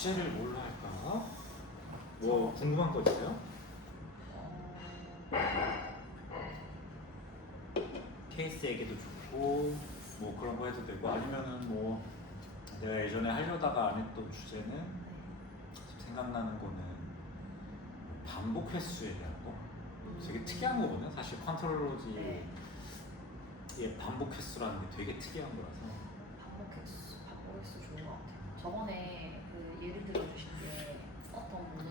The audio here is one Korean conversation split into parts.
주제를 뭘로 할까? 뭐 궁금한 거 있어요? 케이스 얘기도 좋고 뭐 그런 거 해도 되고 아니면은 뭐 내가 예전에 하려다가 안 했던 주제는 생각나는 거는 반복 횟수에 대한 거. 되게 특이한 거거든요. 사실 컨트롤러지의 반복 횟수라는 게 되게 특이한 거라서. 반복 횟수 좋은 것 같아요. 저번에 그 예를 들어 주신 게 어떤 분은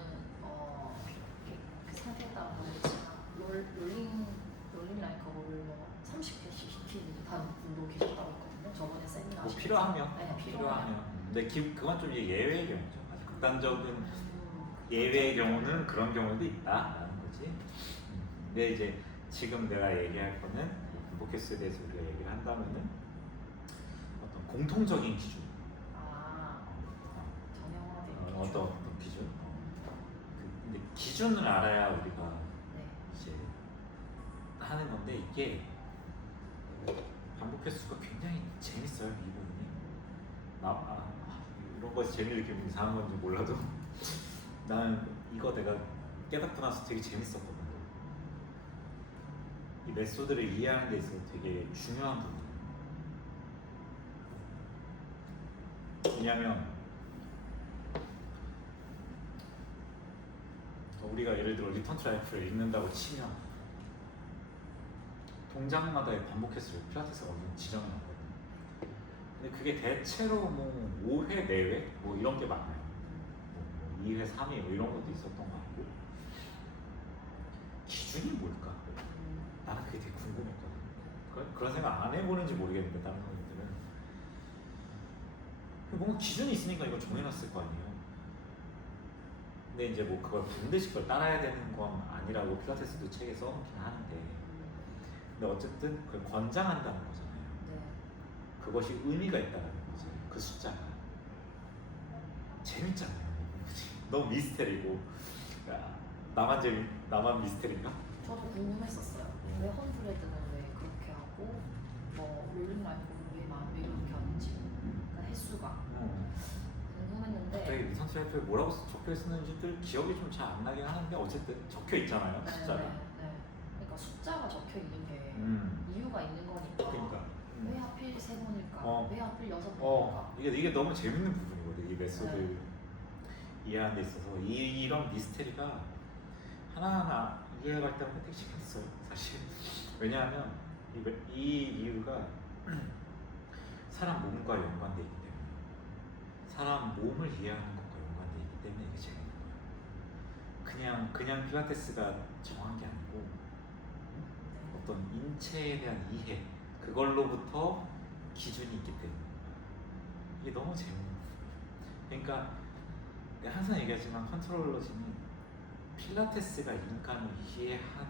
그 상태에다가 모르겠지만 롤링 라이커를 뭐 30개씩 시키는 분도 계셨다고 했거든요. 저번에 세미나 뭐 필요하면. 네, 필요하면. 근데 그건 좀 예외의 경우죠. 아주 극단적인 예외의 경우는 그런 경우도 있다라는 거지. 근데 이제 지금 내가 얘기할 거는 반복 횟수에 대해서 우리가 얘기를 한다면은 어떤 공통적인 기준. 전형화된 어떤 기준? 근데 기준을 알아야 우리가 이제 하는 건데 이게 반복 횟수가 굉장히 재밌어요. 이 부분이. 이런 거에서 재미를 느끼면 이상한 건지 몰라도 나는 이거 내가 깨닫고 나서 되게 재밌었거든. 이 메소드를 이해하는 데 있어서 되게 중요한 부분이에요. 왜냐하면 우리가 예를 들어 리턴 투 라이프를 읽는다고 치면 동작마다의 반복 횟수를 필라테스가 어느 정도 지정해 놨거든요. 근데 그게 대체로 뭐 5회, 4회 뭐 이런 게 많아요. 뭐 2회, 3회 뭐 이런 것도 있었던 것 같고 기준이 뭘까? 나는 그게 되게 궁금했거든. 그런 생각 안 해보는지 모르겠는데 다른 사람들은 뭔가 기준이 있으니까 이걸 정해놨을 거 아니에요. 근데 이제 뭐 그걸 반드시 그걸 따라야 되는 건 아니라고 필라테스도 책에 써놓긴 하는데 근데 어쨌든 그걸 권장한다는 거잖아요. 그것이 의미가 있다는 거지. 그 숫자가 재밌잖아요. 너무 미스테리고 나만 미스테리인가? 저도 궁금했었어요. 왜 헌드레드는 왜 그렇게 하고 뭐 롤링 라이프는 왜 이렇게 하는지 그 횟수가 궁금했는데 갑자기 리턴 투 라이프에 뭐라고 적혀 있었는지들 기억이 좀 잘 안 나긴 하는데 어쨌든 적혀 있잖아요. 숫자가. 그러니까 숫자가 적혀 있는 게 이유가 있는 거니까. 그러니까. 왜 하필 3번일까? 왜 하필 6번일까? 이게 너무 재밌는 부분이거든. 이 메소드 이해하는 데 있어서 이런 미스테리가 하나하나 이해할 때마다 되게 재밌어요. 사실. 왜냐하면 이 이유가 사람 몸과 연관되어 있기 때문에 사람 몸을 이해하는 것과 연관되어 있기 때문에 이게 재밌는 거예요. 그냥 필라테스가 정한 게 아니고 어떤 인체에 대한 이해 그걸로부터 기준이 있기 때문에 이게 너무 재밌는 거예요. 그러니까 내가 항상 얘기하지만 컨트롤러지는 필라테스가 인간을 이해한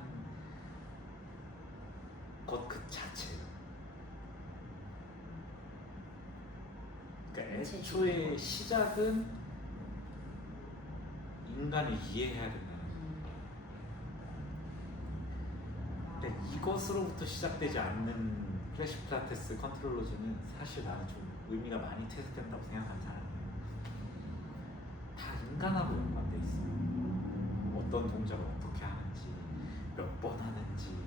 것 그 자체예요. 그러니까 애초에 시작은 인간을 이해해야 된다는 거예요. 근데 이것으로부터 시작되지 않는 플래시 필라테스 컨트롤러즈는 사실 나는 좀 의미가 많이 퇴색된다고 생각하는 사람이에요. 다 인간하고 연관돼 있어요. 어떤 동작을 어떻게 하는지, 몇 번 하는지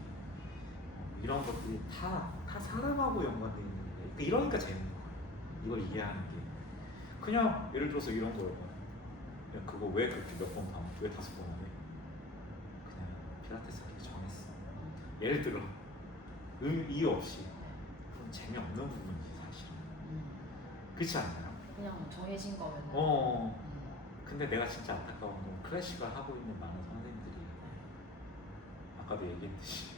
이런 것들이 다 사람하고 연관돼 있는 거예요. 이러니까 재밌는 거예요. 이걸 이해하는 게 그냥 예를 들어서 이런 거예요. 야, 그거 왜 그렇게 몇 번 하고 왜 5번 하래? 그냥 필라테스 이렇게 정했어. 예를 들어 이유 없이 그럼 재미없는 부분이지 사실은. 그렇지 않나요? 그냥 정해진 거면. 근데 내가 진짜 안타까운 건 클래식을 하고 있는 많은 선생님들이 아까도 얘기했듯이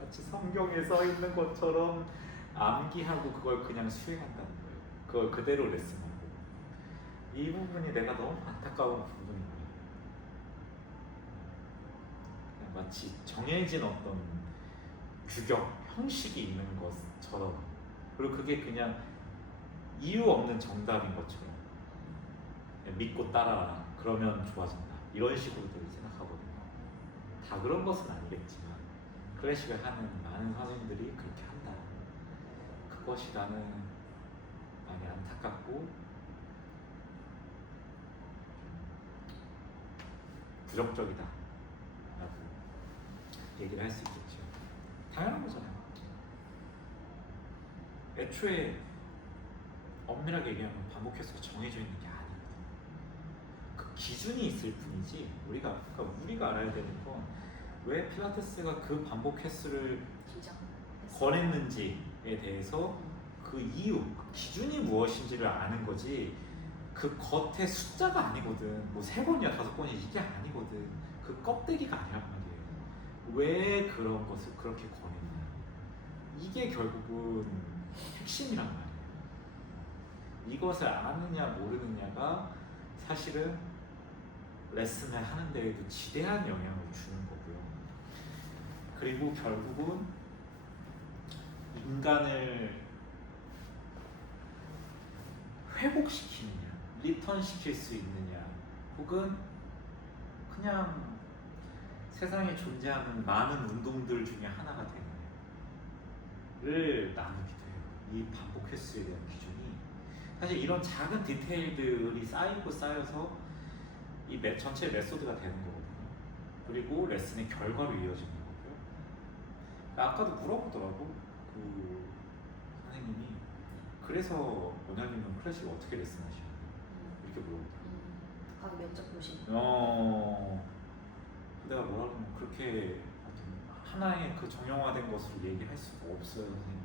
마치 성경에 써 있는 것처럼 암기하고 그걸 그냥 수행한다는 거예요. 그걸 그대로 레슨하고 이 부분이 내가 너무 안타까운 부분인 거예요. 그냥 마치 정해진 어떤 규격, 형식이 있는 것처럼 그리고 그게 그냥 이유 없는 정답인 것처럼 믿고 따라라 그러면 좋아진다 이런 식으로들 생각하거든요. 다 그런 것은 아니겠지만 클래식을 하는 많은 선생님들이 그렇게 한다. 그것이 나는 많이 안타깝고 부정적이다 라고 얘기를 할 수 있겠죠. 당연한 거잖아요. 애초에 엄밀하게 얘기하면 반복 횟수가 정해져 있는 게 아니거든요. 그 기준이 있을 뿐이지 그러니까 우리가 알아야 되는 건 왜 필라테스가 그 반복 횟수를 기장. 권했는지에 대해서 그 이유, 그 기준이 무엇인지를 아는 거지 그 겉에 숫자가 아니거든. 뭐 3번이야 5번이야 이게 아니거든. 그 껍데기가 아니란 말이에요. 왜 그런 것을 그렇게 권했냐. 이게 결국은 핵심이란 말이에요. 이것을 아느냐 모르느냐가 사실은 레슨을 하는 데에도 지대한 영향을 주는 거고요. 그리고 결국은 인간을 회복시키느냐, 리턴시킬 수 있느냐, 혹은 그냥 세상에 존재하는 많은 운동들 중에 하나가 되느냐를 나누기도 해요. 이 반복 횟수에 대한 기준이 사실 이런 작은 디테일들이 쌓이고 쌓여서 이 전체 메소드가 되는 거거든요. 그리고 레슨의 결과로 이어지는 거고요. 아까도 물어보더라고 그 선생님이 그래서 원장님은 클래식 어떻게 레슨하시나요? 이렇게 물어보더라고. 아까 면접 보신. 내가 뭐라 그러면 그렇게 하나의 그 정형화된 것으로 얘기할 수가 없어요, 선생님.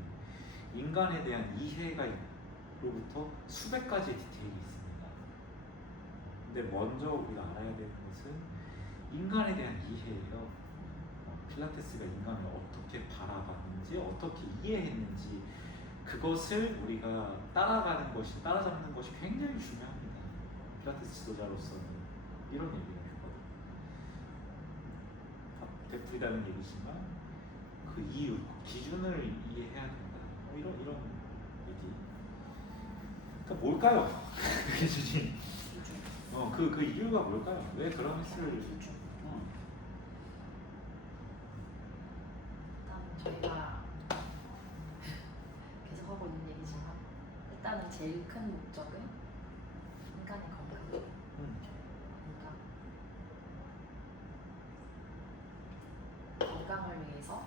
인간에 대한 이해가로부터 수백 가지 디테일이 있습니다. 근데 먼저 우리가 알아야 되는 것은 인간에 대한 이해예요. 필라테스가 인간을 어떻게 바라봤는지, 어떻게 이해했는지 그것을 우리가 따라가는 것이, 따라잡는 것이 굉장히 중요합니다. 필라테스 지도자로서는 이런 얘기를 했거든요. 되풀이다는 얘기지만 그 이유, 그 기준을 이해해야 된다. 이런 얘기. 그러니까 뭘까요? 그 기준이. 그 이유가 뭘까요? 왜 그런 횟수를? 저희가 계속 하고 있는 얘기지만 일단은 제일 큰 목적은 인간의 건강. 건강을 위해서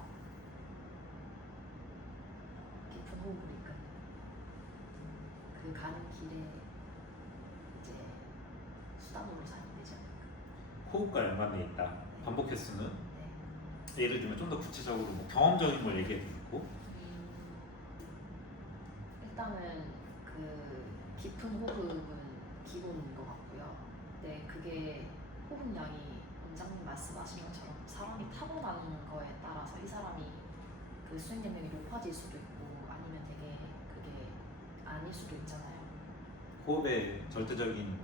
깊은 호흡을 이끄는 그 가는 길에 이제 수단으로 사용되지 않을까. 호흡과 연관돼 있다. 반복 횟수는 네. 예를 들면 좀 더 구체적으로 뭐 경험적인 걸 얘기해 드리고. 일단은 그 깊은 호흡은 기본인 것 같고요. 네, 그게 호흡량이 원장님 말씀하신 것처럼 사람이 타고나는 거에 따라서 이 사람이 그 수행 능력이 높아질 수도 있고 아니면 되게 그게 아닐 수도 있잖아요. 호흡의 절대적인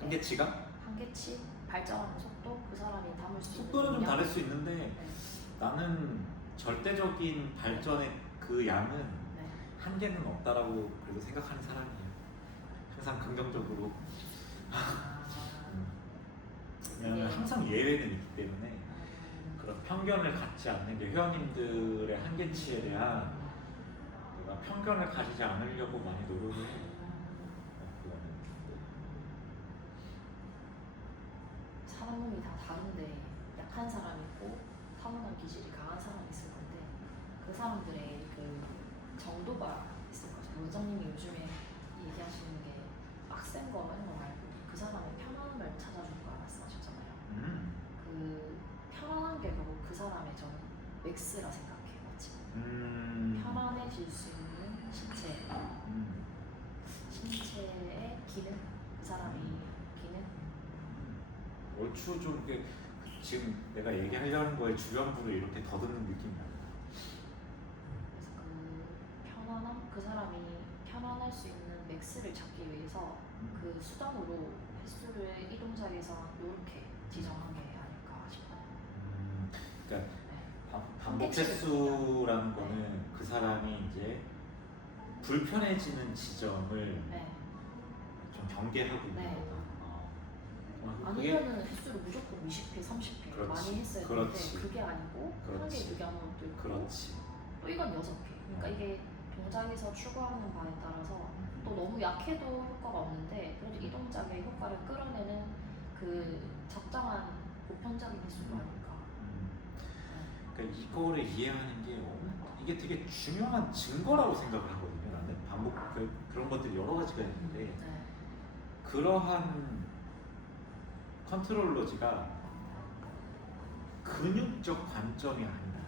한계치가? 한계치, 발전하는 속도, 그 사람이 담을 수 있는 속도는 좀 용량? 다를 수 있는데 네. 나는 절대적인 발전의 그 양은 네. 한계는 없다라고 그래도 생각하는 사람이에요. 항상 긍정적으로. 왜냐면 항상 예외는 있기 때문에 그런 편견을 갖지 않는 게 회원님들의 한계치에 대한 내가 편견을 가지지 않으려고 많이 노력을 해요. 사람 몸이 다 다른데 약한 사람이 있고 타고난 기질이 강한 사람이 있을 건데 그 사람들의 그 정도가 있을 거죠. 원장님이 요즘에 얘기하시는 게 빡센 거 이런 거 말고 그 사람의 편안함을 찾아줄 거라 말씀하셨잖아요. 그 편안한 게 결국 그 사람의 저는 맥스라 생각해요. 맞지? 편안해질 수 있는 신체의 기능, 그 사람이 기능. 얼추 좀 이렇게 지금 내가 얘기하려는 거에 주변부를 이렇게 더듬는 느낌이 나요. 그래서 그 편안함, 그 사람이 편안할 수 있는 맥스를 찾기 위해서 그 수단으로 횟수를 이동작에서 이렇게 지정한 게 아닐까 싶어요. 그러니까 네. 반복 횟수라는 거는 그 사람이 이제 불편해지는 지점을 네. 좀 경계하고 있는 네. 거다. 아니면은 횟수를 무조건 20회, 30회 그렇지. 많이 했어야 되는데 그게 아니고 한 개, 두 개 하는 것도 있고 그렇지. 또 이건 6회. 그러니까 이게 동작에서 추구하는 바에 따라서 또 너무 약해도 효과가 없는데 그래도 이 동작의 효과를 끌어내는 그 적정한 보편적인 횟수로 하니까. 그러니까 이거를 이해하는 게 이게 되게 중요한 증거라고 생각을 하거든요. 나는 반복 그런 것들이 여러 가지가 있는데 네. 그러한 컨트롤러지가 근육적 관점이 아니다.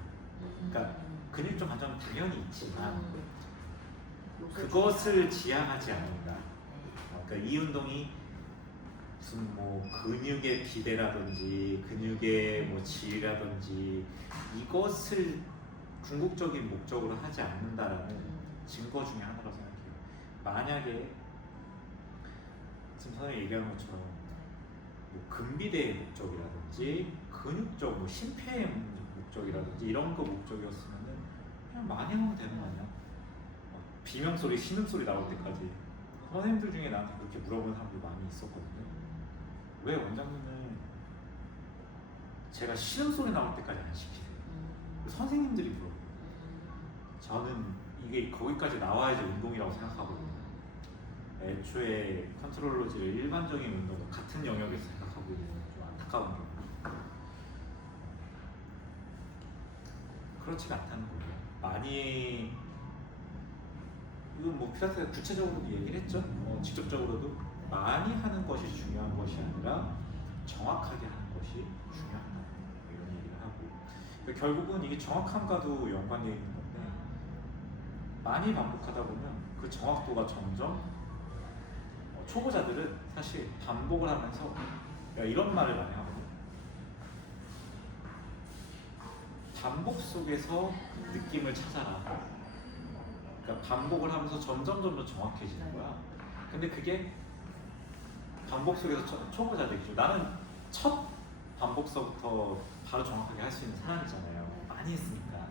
그러니까 근육적 관점은 당연히 있지만 그것을 지향하지 않는다. 그러니까 이 운동이 무슨 뭐 근육의 비대라든지 근육의 뭐 질이라든지 이것을 궁극적인 목적으로 하지 않는다라는 증거 중에 하나라고 생각해요. 만약에 지금 선생님이 얘기한 것처럼 뭐 근비대의 목적이라든지 근육적 뭐 심폐의 목적이라든지 이런 거 목적이었으면은 그냥 많이 하면 되는 거 아니야? 비명소리, 신음소리 나올 때까지 선생님들 중에 나한테 그렇게 물어보는 사람들 많이 있었거든요. 왜 원장님은 제가 신음소리 나올 때까지 안 시키세요? 선생님들이 물어봐요. 저는 이게 거기까지 나와야지 운동이라고 생각하거든요. 애초에 컨트롤러지를 일반적인 운동과 같은 영역에서 생각하고 있는 좀 안타까운 게 그렇지가 않다는 거예요. 많이 이건 뭐 필라테스 구체적으로도 얘기를 했죠. 직접적으로도 많이 하는 것이 중요한 것이 아니라 정확하게 하는 것이 중요하다 이런 얘기를 하고 그러니까 결국은 이게 정확함과도 연관되어 있는 건데 많이 반복하다 보면 그 정확도가 점점 초보자들은 사실 반복을 하면서 이런 말을 많이 하거든요. 반복 속에서 느낌을 찾아라. 그러니까 반복을 하면서 점점 정확해지는 거야. 근데 그게 반복 속에서 초보자들이죠. 나는 첫 반복서부터 바로 정확하게 할 수 있는 사람이잖아요. 많이 했으니까.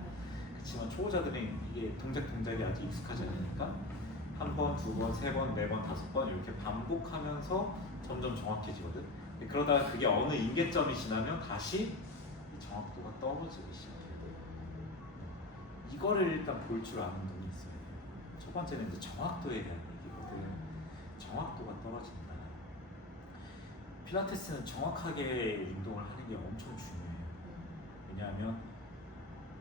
그렇지만 초보자들은 이게 동작이 아직 익숙하지 않으니까 한 번, 두 번, 세 번, 네 번, 다섯 번 이렇게 반복하면서 점점 정확해지거든. 그러다가 그게 어느 임계점이 지나면 다시 정확도가 떨어지기 시작해요. 이거를 일단 볼 줄 아는 분이 있어요. 첫 번째는 이제 정확도에 대한 얘기거든. 정확도가 떨어진다. 필라테스는 정확하게 운동을 하는 게 엄청 중요해요. 왜냐하면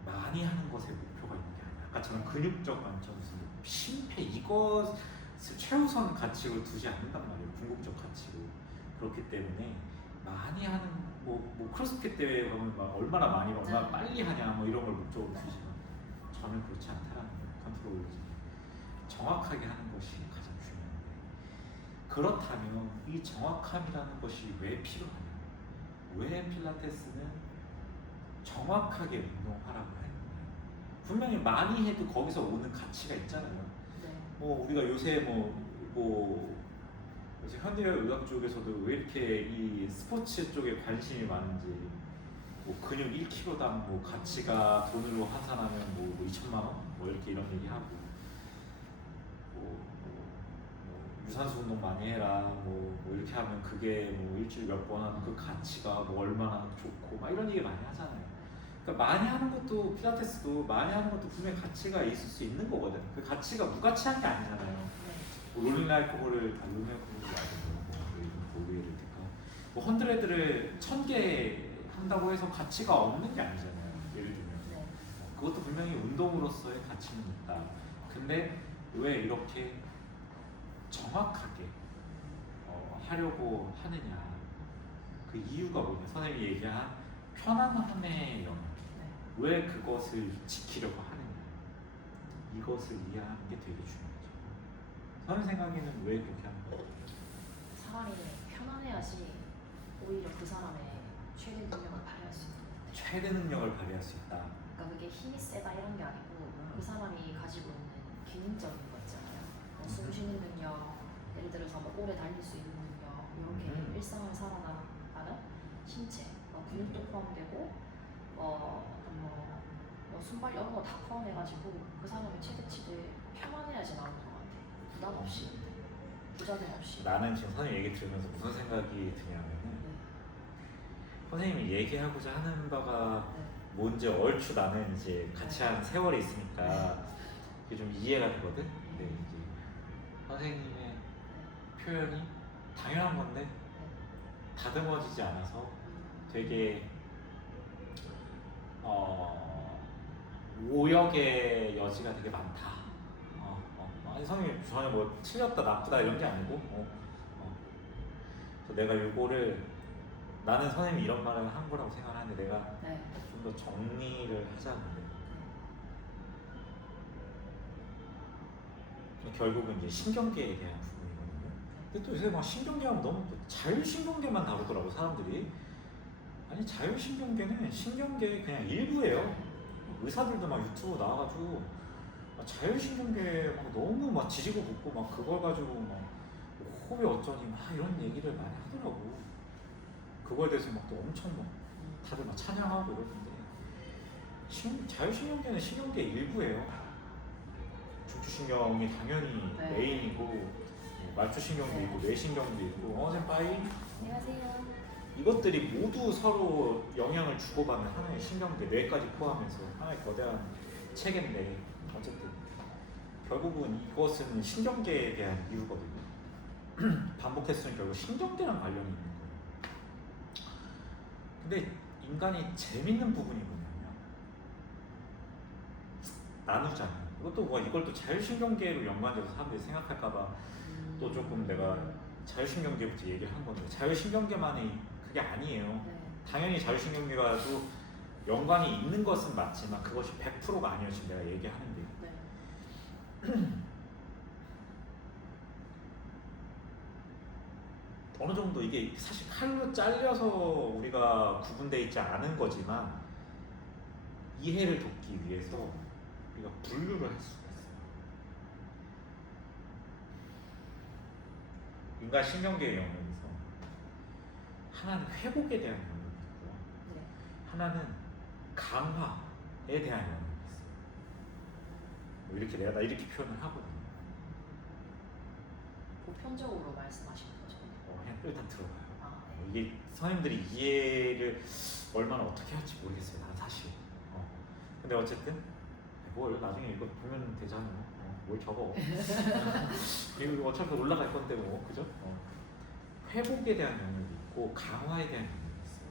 많이 하는 것에 목표가 있는 게 아니라 아까처럼 근육적 관점에서 심폐 이것을 최우선 가치로 두지 않는단 말이에요. 궁극적 가치로. 그렇기 때문에 많이 하는 뭐 크로스핏 대회 가면 막 얼마나 많이 얼마나 빨리 하냐 뭐 이런 걸 목적으로 두지만 저는 그렇지 않다라는 거예요. 컨트롤러지. 정확하게 하는 것이 가장 중요한데 그렇다면 이 정확함이라는 것이 왜 필요하냐? 왜 필라테스는 정확하게 운동하라고 하느냐? 분명히 많이 해도 거기서 오는 가치가 있잖아요. 뭐 우리가 요새 요새 현대의학 쪽에서도 왜 이렇게 이 스포츠 쪽에 관심이 많은지 뭐 근육 1kg당 뭐 가치가 돈으로 환산하면 뭐 2천만 원? 뭐 이렇게 이런 얘기하고 뭐 유산소 운동 많이 해라 뭐 이렇게 하면 그게 뭐 일주일 몇 번 하는 그 가치가 뭐 얼마나 좋고 막 이런 얘기 많이 하잖아요. 그러니까 많이 하는 것도 필라테스도 많이 하는 것도 분명히 가치가 있을 수 있는 거거든. 그 가치가 무가치한 게 아니잖아요. 뭐 롤링라이커볼을 뭐 헌드레드를 1000개 한다고 해서 가치가 없는 게 아니잖아요. 예를 들면 그것도 분명히 운동으로서의 가치는 있다. 근데 왜 이렇게 정확하게 하려고 하느냐? 그 이유가 뭐냐? 선생님이 얘기한 편안함의 영역. 왜 그것을 지키려고 하느냐? 이것을 이해하는 게 되게 중요하죠. 선생님 생각에는 왜 그렇게 하는 거예요? 사람이 편안해야지 오히려 그 사람의 최대 능력을 발휘할 수 있는. 최대 능력을 발휘할 수 있다. 그러니까 그게 힘이 세다 이런 게 아니고 그 사람이 가지고 있는 기능적인 거 있잖아요. 숨 쉬는 능력, 예를 들어서 뭐 오래 달릴 수 있는 능력, 이렇게 일상을 살아가는 신체, 근육도 포함되고 순발 이런 거 다 포함해가지고 그 사람의 최대 편안해야지 나오는 것 같아. 부담 없이, 부자금 없이. 나는 지금 선생님 얘기 들으면서 무슨 생각이 드냐면은 선생님이 얘기하고자 하는 바가 뭔지 얼추 나는 이제 같이 한 세월이 있으니까 그게 좀 이해가 되거든. 근데 이제 선생님의 표현이 당연한 건데 다듬어지지 않아서 되게 오역의 여지가 되게 많다. 아니 선생님 전혀 뭐 틀렸다 나쁘다 이런 게 아니고 그래서 내가 요거를 나는 선생님이 이런 말을 한 거라고 생각하는데 내가 네. 좀 더 정리를 하자는데 결국은 이제 신경계에 대한 부분이거든요. 근데 또 요새 막 신경계하면 너무 자율신경계만 다루더라고 사람들이. 아니 자율신경계는 신경계의 그냥 일부예요. 의사들도 막 유튜브 나와가지고 자율신경계 막 너무 막 지지고 볶고 막 그걸 가지고 막 호흡이 어쩌니 막 이런 얘기를 많이 하더라고. 그거에 대해서 막 또 엄청 막 다들 막 찬양하고 이러는데 자율신경계는 신경계의 일부예요. 중추신경이 당연히 네. 메인이고 말초신경도 네. 있고 뇌신경도 있고 senpai 안녕하세요. 이것들이 모두 서로 영향을 주고받는 하나의 신경계 뇌까지 포함해서 하나의 거대한 체계인데 어쨌든 결국은 이것은 신경계에 대한 이유거든요. 반복했으면 결국 신경계랑 관련이 있는 거예요. 근데 인간이 재밌는 부분이 뭐냐면 나누잖아요. 이것도 뭐 이걸 또 자율신경계로 연관돼서 사람들이 생각할까봐 또 조금 내가 자율신경계부터 얘기를 한 건데 자율신경계만이 그게 아니에요. 네. 당연히 자율신경계와도 연관이 있는 것은 맞지만 그것이 100%가 아니에요. 지금 내가 얘기하는 게. 네. 어느 정도 이게 사실 칼로 잘려서 우리가 구분되어 있지 않은 거지만 이해를 돕기 위해서 우리가 분류를 할 수가 있어요. 인간 신경계의 영역에서 하나는 회복에 대한 영역이 있고요. 네. 하나는 강화에 대한 영역이 있어요. 뭐 이렇게 내가 이렇게 표현을 하거든요. 보편적으로 말씀하시는 거죠? 그냥 일단 들어봐요. 아, 네. 이게 선생님들이 이해를 얼마나 어떻게 할지 모르겠어요. 난 사실. 근데 어쨌든 뭘 나중에 이거 보면 되잖아요. 뭘 적어. 이거 어차피 올라갈 건데 뭐 그죠? 회복에 대한 영역이 있고 강화에 대한 영역이 있어요.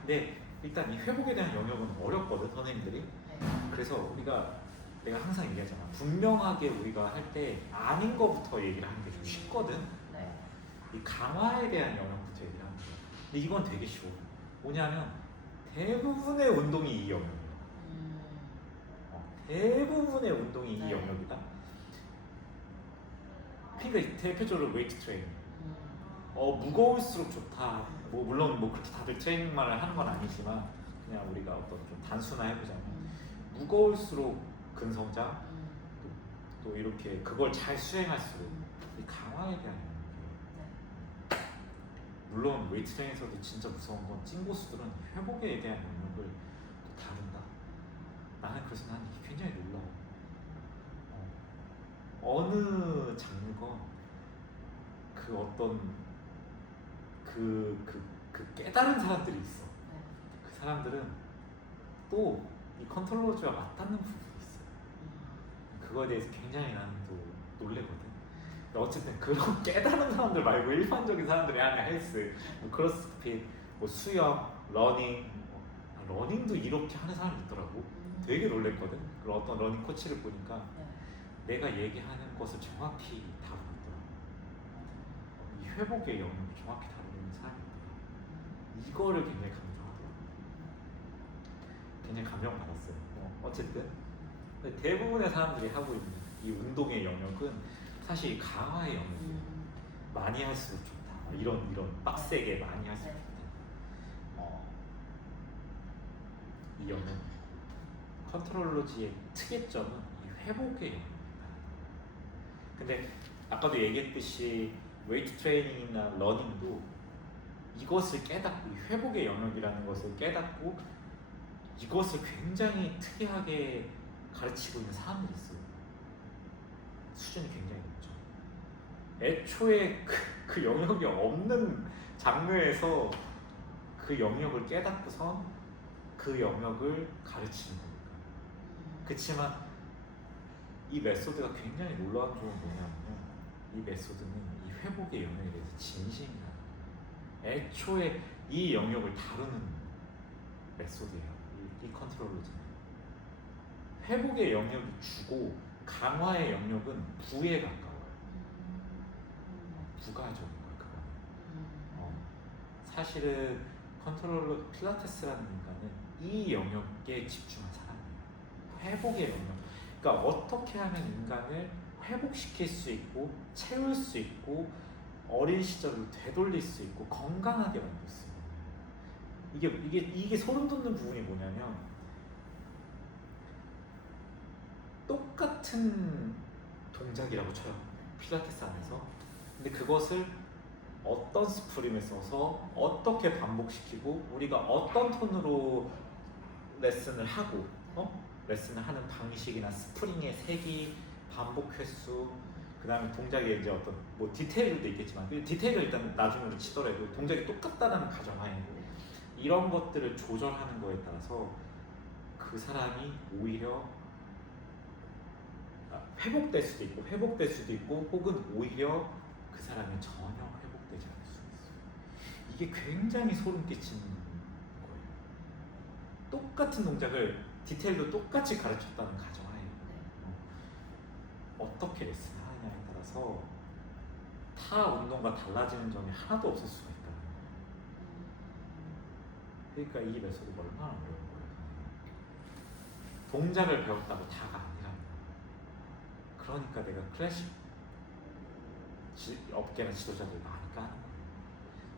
근데 일단 이 회복에 대한 영역은 어렵거든 선생님들이. 네. 그래서 우리가 내가 항상 얘기하잖아. 분명하게 우리가 할 때 아닌 거부터 얘기를 하는 게 좀 쉽거든. 네. 이 강화에 대한 영역부터 얘기를 하는 거야. 근데 이건 되게 쉬워. 뭐냐면 대부분의 운동이 이 영역이야. 대부분의 운동이 이 네. 영역이다. 그러니까 대표적으로 웨이트 트레이닝. 무거울수록 좋다. 뭐 물론 뭐 그렇게 다들 트레이닝만을 하는 건 아니지만 그냥 우리가 어떤 좀 단순화해보자면 무거울수록 근성장 또 이렇게 그걸 잘 수행할수록 이 강화에 대한 영역이에요. 물론 웨이트 트레이닝에서도 진짜 무서운 건 찐고수들은 회복에 대한 영역을 또 다룬다. 나는 그래서 난 이게 굉장히 놀라워. 어느 장르건 그 어떤 그 깨달은 사람들이 있어. 네. 그 사람들은 또 이 컨트롤러즈와 맞닿는 부분이 있어요. 그거에 대해서 굉장히 나는 또 놀래거든. 어쨌든 그런 깨달은 사람들 말고 일반적인 사람들이 하는 헬스, 뭐 크로스핏, 뭐 수영, 러닝, 러닝도 이렇게 하는 사람이 있더라고. 되게 놀랬거든. 그런 어떤 러닝 코치를 보니까 내가 얘기하는 것을 정확히 다루고 있더라고. 이 회복의 영역을 정확히 다루는 사람이 있더라고. 이거를 굉장히 강조하더라고. 굉장히 감명받았어요. 어쨌든 대부분의 사람들이 하고 있는 이 운동의 영역은 사실 이 강화의 영역이에요. 많이 할수록 좋다. 이런 빡세게 많이 할수록 좋다. 이 영역 컨트롤러지의 특이점은 이 회복의 영역입니다. 근데 아까도 얘기했듯이 웨이트 트레이닝이나 러닝도 이것을 깨닫고 이 회복의 영역이라는 것을 깨닫고 이것을 굉장히 특이하게 가르치고 있는 사람들이 있어요. 수준이 굉장히 높죠. 애초에 그 영역이 없는 장르에서 그 영역을 깨닫고선 그 영역을 가르치는 거니까. 그렇지만 이 메소드가 굉장히 놀라운 점은 뭐냐면 이 메소드는 이 회복의 영역에 대해서 진심이야. 애초에 이 영역을 다루는 메소드예요. 이 컨트롤러즈는 회복의 영역이 주고 강화의 영역은 부에 가까워요. 부가적인 거예요. 그거는. 사실은 컨트롤러 필라테스라는 인간은 이 영역에 집중한 사람이에요. 회복의 영역. 그러니까 어떻게 하면 인간을 회복시킬 수 있고 채울 수 있고 어린 시절을 되돌릴 수 있고 건강하게 만들 수 있는 이게 소름 돋는 부분이 뭐냐면 똑같은 동작이라고 쳐요. 필라테스 안에서. 근데 그것을 어떤 스프링을 써서 어떻게 반복시키고 우리가 어떤 톤으로 레슨을 하고 레슨을 하는 방식이나 스프링의 색이 반복 횟수 그 다음에 동작에 이제 어떤 뭐 디테일도 있겠지만 그 디테일을 일단 나중으로 치더라도 동작이 똑같다는 가정하에 이런 것들을 조절하는 거에 따라서 그 사람이 오히려 회복될 수도 있고 회복될 수도 있고 혹은 오히려 그 사람이 전혀 회복되지 않을 수 있어요. 이게 굉장히 소름 끼치는 거예요. 똑같은 동작을 디테일도 똑같이 가르쳤다는 가정하에 어떻게 레슨을 하느냐에 따라서 타 운동과 달라지는 점이 하나도 없을 수가 있다. 그러니까 이 메소드가 얼마나 어려운 거예요. 동작을 배웠다고 다가 아니라 그러니까 내가 클래식 업계나 지도자들 많이 까는 거예요.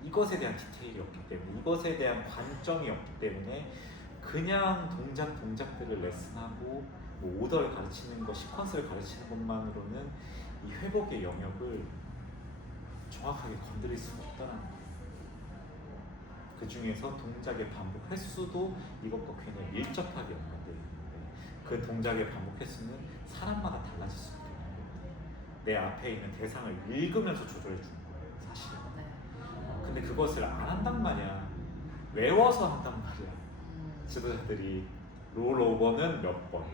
이것에 대한 디테일이 없기 때문에 이것에 대한 관점이 없기 때문에 그냥 동작들을 레슨하고 뭐 오더를 가르치는 것, 시퀀스를 가르치는 것만으로는 이 회복의 영역을 정확하게 건드릴 수가 없다는 거예요. 그 중에서 동작의 반복 횟수도 이것과 굉장히 밀접하게 연관되어 있는데 그 동작의 반복 횟수는 사람마다 달라질 수 있기 때문에 내 앞에 있는 대상을 읽으면서 조절해 주는 거예요, 사실은. 근데 그것을 안 한단 말이야. 외워서 한단 말이야. 지도자들이 롤오버는 몇 번,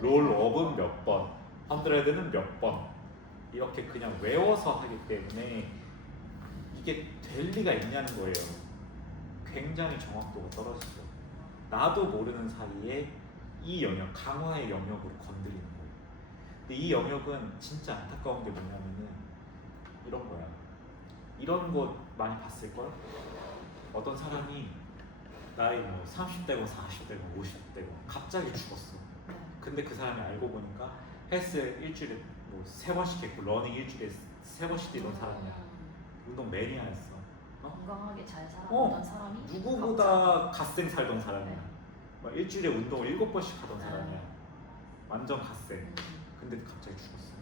롤업은 몇 번, 헌드레드는 몇 번 이렇게 그냥 외워서 하기 때문에 이게 될 리가 있냐는 거예요. 굉장히 정확도가 떨어지죠. 나도 모르는 사이에 이 영역, 강화의 영역으로 건드리는 거예요. 근데 이 영역은 진짜 안타까운 게 뭐냐면은 이런 거야. 이런 거 많이 봤을걸? 어떤 사람이 나이 뭐 30대고 40대고 50대고 갑자기 죽었어. 근데 그 사람이 알고 보니까 헬스 일주일에 뭐 3번씩 했고 러닝 일주일에 3번씩 뛰던 사람이야. 운동 매니아였어. 건강하게 잘 살아가던 사람이 누구보다 갓생 살던 사람이야. 막 일주일에 운동을 7번씩 하던 사람이야. 완전 갓생. 근데 갑자기 죽었어.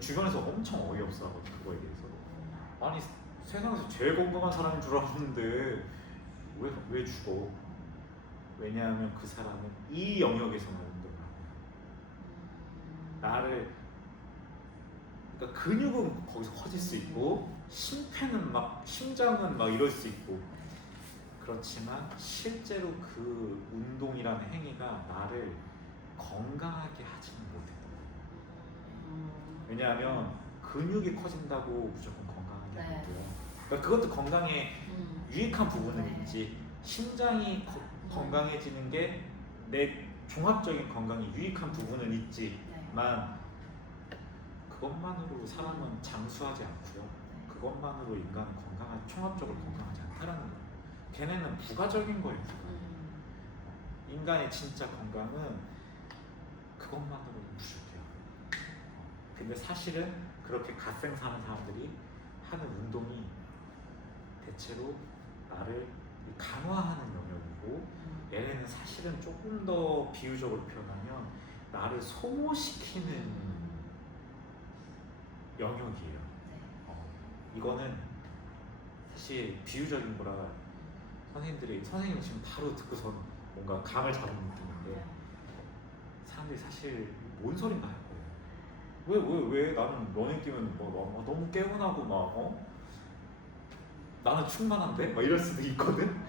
주변에서 엄청 어이없어 하거든 그거에 대해서. 아니 세상에서 제일 건강한 사람인 줄 알았는데 왜 죽어? 왜냐하면 그 사람은 이 영역에서만 운동을 하고 나를 그러니까 근육은 거기서 커질 수 있고 심폐는 막 심장은 막 이럴 수 있고 그렇지만 실제로 그 운동이라는 행위가 나를 건강하게 하지는 못해요. 왜냐하면 근육이 커진다고 무조건 건강하게 하고요. 그러니까 그것도 건강에 유익한 부분은 있지. 심장이 건강해지는 게 내 종합적인 건강에 유익한 부분은 있지만 그것만으로 사람은 장수하지 않고요. 그것만으로 인간은 총합적으로 건강하지 않다라는 거예요. 걔네는 부가적인 거예요. 인간의 진짜 건강은 그것만으로는 부족해요. 근데 사실은 그렇게 갓생 사는 사람들이 하는 운동이 대체로 나를 강화하는 영역이고 얘네는 사실은 조금 더 비유적으로 표현하면 나를 소모시키는 영역이에요. 이거는 사실 비유적인 거라 선생님 지금 바로 듣고선 뭔가 감을 잡은 느낌인데 사람들이 사실 뭔 소린가 할 거예요. 왜 나는 러닝 뛰면 뭐 너무 개운하고 막 나는 충만한데? 막 이럴 수도 있거든.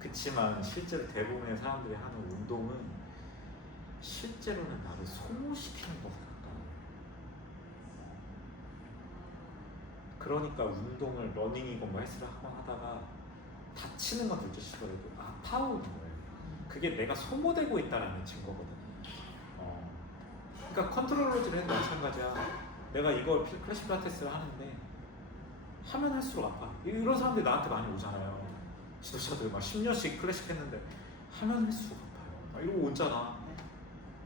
그치만 실제로 대부분의 사람들이 하는 운동은 실제로는 나를 소모시키는 것 같다. 그러니까 운동을 러닝이건 뭐 헬스를 한번 하다가 다치는 건 둘째치더라도 아파오는 거예요. 그게 내가 소모되고 있다는 증거거든요. 그러니까 컨트롤러즈를 해도 마찬가지야. 내가 이걸 클래식 필라테스를 하는데 하면 할수록 아파. 이런 사람들이 나한테 많이 오잖아요. 지도자들 막 10년씩 클래식 했는데 하면 할수록 아파요. 이러고 오잖아.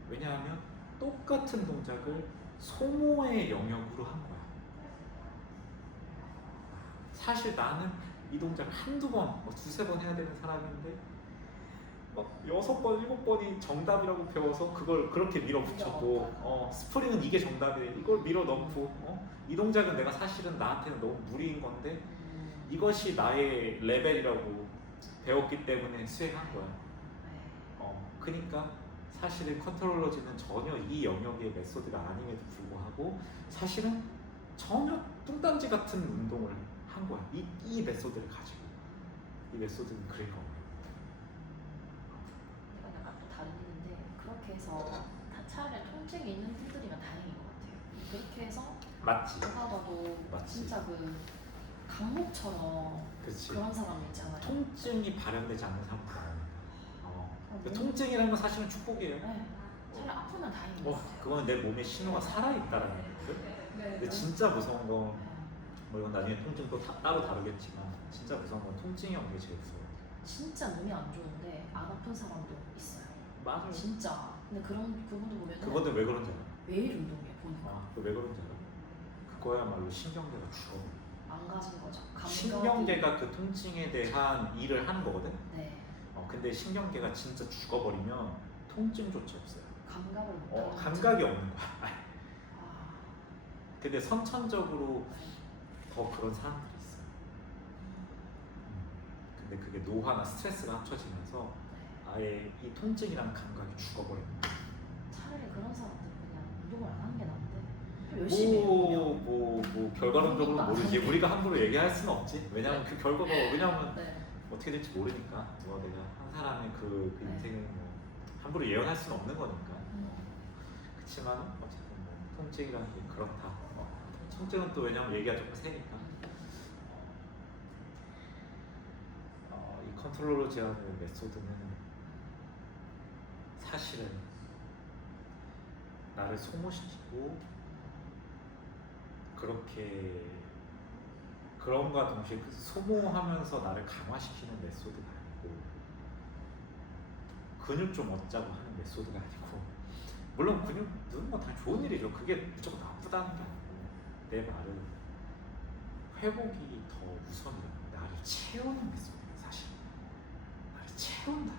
왜냐하면 똑같은 동작을 소모의 영역으로 한 거야. 사실 나는 이 동작을 한두 번, 뭐 두세 번 해야 되는 사람인데 막 6번, 7번이 정답이라고 배워서 그걸 그렇게 밀어붙였고 스프링은 이게 정답이래. 이걸 밀어넣고 이 동작은 내가 사실은 나한테는 너무 무리인 건데 이것이 나의 레벨이라고 배웠기 때문에 수행한 거야. 그러니까 사실은 컨트롤러즈는 전혀 이 영역의 메소드가 아님에도 불구하고 사실은 전혀 뚱딴지 같은 운동을 한 거야. 이 메소드를 가지고. 이 메소드는 그런 거예요. 이건 약간 또 다른 일인데 그렇게 해서 다 차라리 통증이 있는 분들이면 다행인 것 같아요. 그렇게 해서 맞지? 누가 봐도 맞지. 진짜 그 강목처럼 그렇지. 그런 사람 있잖아요. 통증이 발현되지 않는 사람도 많으니까. 통증이라는 건 사실은 축복이에요. 네. 차라리 아프면 다행인 것 같아요. 그건 내 몸에 신호가 살아있다라는 거거든. 근데 진짜 무서운 건 뭐 이건 나중에 통증 또 따로 다루겠지만 진짜 무서운 건 통증이 없는 게 제일 무서워. 진짜 몸이 안 좋은데 안 아픈 사람도 있어요. 맞아요. 진짜. 근데 그분들 보면 그거는 왜 그런지 알아? 매일 운동해 보니까 그거 왜 그런지 알아? 그거야말로 신경계가 죽어. 안 가진 거죠. 감각이. 신경계가 그 통증에 대한 일을 하는 거거든. 네. 근데 신경계가 진짜 죽어버리면 통증조차 없어요. 감각을 못 하는 감각이 없는 거야. 아. 근데 선천적으로 더 그런 사람들이 있어요. 근데 그게 노화나 스트레스가 합쳐지면서 아예 이 통증이랑 감각이 죽어버리는 거야. 차라리 그런 사람들은 그냥 운동을 안 하는 게 나은데 열심히 해보면 뭐 결과론적으로 모르지. 우리가 함부로 얘기할 수는 없지. 왜냐면 그 결과가 네. 어떻게 될지 모르니까. 내가 한 사람의 그 네. 인생을 뭐 함부로 예언할 수는 없는 거니까. 그렇지만 어쨌든 뭐 통증이라는 게 그렇다. 통증은 또 왜냐면 얘기가 조금 세니까. 이 컨트롤러 제어의 메소드는 사실은 나를 소모시키고 그렇게 그런가 동시에 그 소모하면서 나를 강화시키는 메소드가 아니고 근육 좀 얻자고 하는 메소드가 아니고 물론 근육 느는 건 다 좋은 일이죠. 그게 무조건 나쁘다는 게 아니고 내 말은 회복이 더 우선이다. 나를 채우는 메소드예요. 사실 나를 채운다.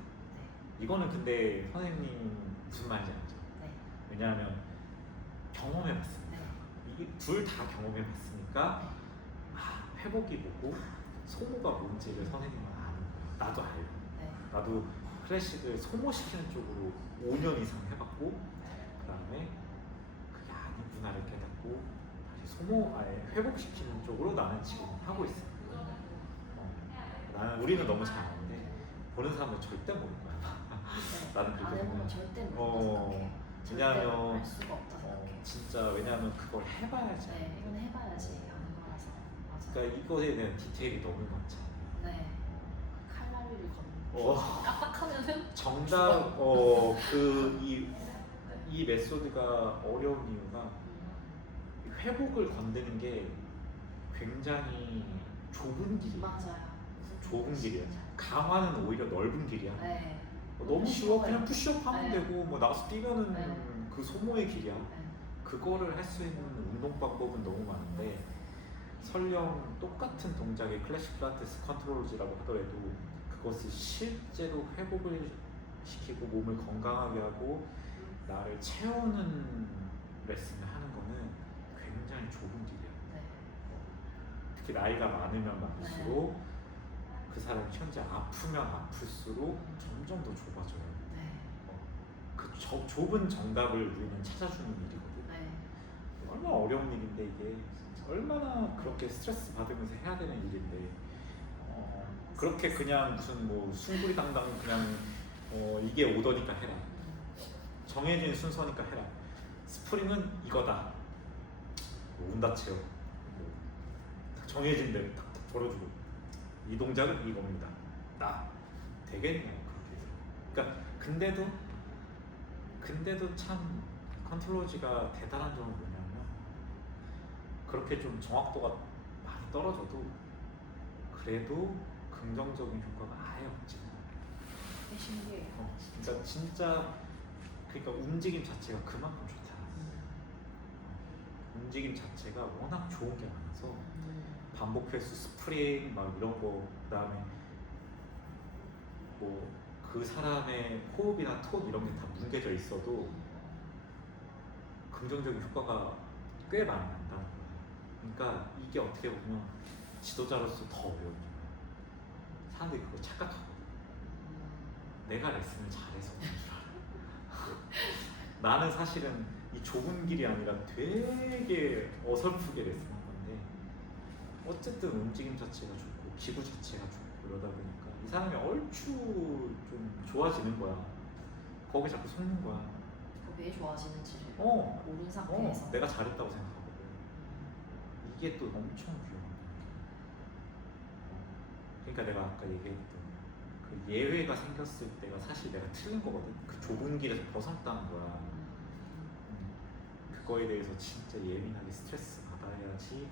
이거는 근데 선생님 무슨 말인지 알죠? 네. 왜냐하면 경험해봤으니까 이게 둘 다 경험해봤으니까 회복이 뭐고 소모가 뭔지를 선생님은 아는 거야. 나도 알고. 나도 클래식을 소모시키는 쪽으로 5년 이상 해봤고 그 다음에 그게 아니구나를 깨닫고 다시 회복시키는 쪽으로 나는 지금 하고 있어. 우리는 너무 잘 아는데 보는 사람들 절대 모를 거야. 나는 그렇게 안 해보면 생각해. 절대 모른다 생각해. 왜냐하면 알 수가 없다 생각해. 진짜 왜냐하면 그걸 해봐야지. 네, 이건 해봐야지 아는 거라서. 맞아. 그러니까 이거에 대한 디테일이 너무 많잖아. 네. 칼날리를 걷는. 깜빡하면은. 정답 이 메소드가 어려운 이유가 회복을 건드는 게 굉장히 좁은 길이야. 맞아요. 좁은 길이야. 강화는 오히려 넓은 길이야. 네. 너무 쉬워. 그냥 푸시업 하면 네. 되고 뭐 나가서 뛰면은 네. 그 소모의 길이야. 네. 그거를 할 수 있는 운동 방법은 너무 많은데 설령 똑같은 동작의 클래식 필라테스 컨트롤즈라고 하더라도 그것을 실제로 회복을 시키고 몸을 건강하게 하고 나를 채우는 레슨을 하는 거는 굉장히 좁은 길이야. 네. 특히 나이가 많으면 많을수록 그 사람이 현재 아프면 아플수록 점점 더 좁아져요. 네. 그 좁은 정답을 우리는 찾아주는 일이거든. 네. 얼마나 어려운 일인데 이게 얼마나 그렇게 스트레스 받으면서 해야 되는 일인데 그렇게 그냥 무슨 뭐 숭구리당당 그냥 이게 오더니까 해라. 정해진 순서니까 해라. 스프링은 이거다. 뭐 운다체요. 정해진 대로 탁탁 걸어주고 이 동작은 이겁니다. 나 되겠냐 그렇게 해서. 그러니까 근데도 참 컨트롤러지가 대단한 점은 뭐냐면 그렇게 좀 정확도가 많이 떨어져도 그래도 긍정적인 효과가 아예 없지. 되게 신기해요. 진짜 그러니까 움직임 자체가 그만큼 좋잖아. 움직임 자체가 워낙 좋은 게 많아서 반복 횟수, 스프링 막 이런 거 그다음에 뭐 그 사람의 호흡이나 톤 이런 게 다 뭉개져 있어도 긍정적인 효과가 꽤 많이 난다는 거야. 그러니까 이게 어떻게 보면 지도자로서 더 어려운 거야. 사람들이 그거 착각하거든. 내가 레슨을 잘해서 그런 줄 알아. 나는 사실은 이 좁은 길이 아니라 되게 어설프게 레슨한 건데 어쨌든 움직임 자체가 좋고 기구 자체가 좋고 이러다 보니까 이 사람이 얼추 좀 좋아지는 거야. 거기 자꾸 속는 거야. 왜 좋아지는지를 어, 모르는 상태에서. 내가 잘했다고 생각하거든. 이게 또 엄청 위험해. 그러니까 내가 아까 얘기했던 그 예외가 생겼을 때가 사실 내가 틀린 거거든. 그 좁은 길에서 벗어났다는 거야. 그거에 대해서 진짜 예민하게 스트레스 받아야지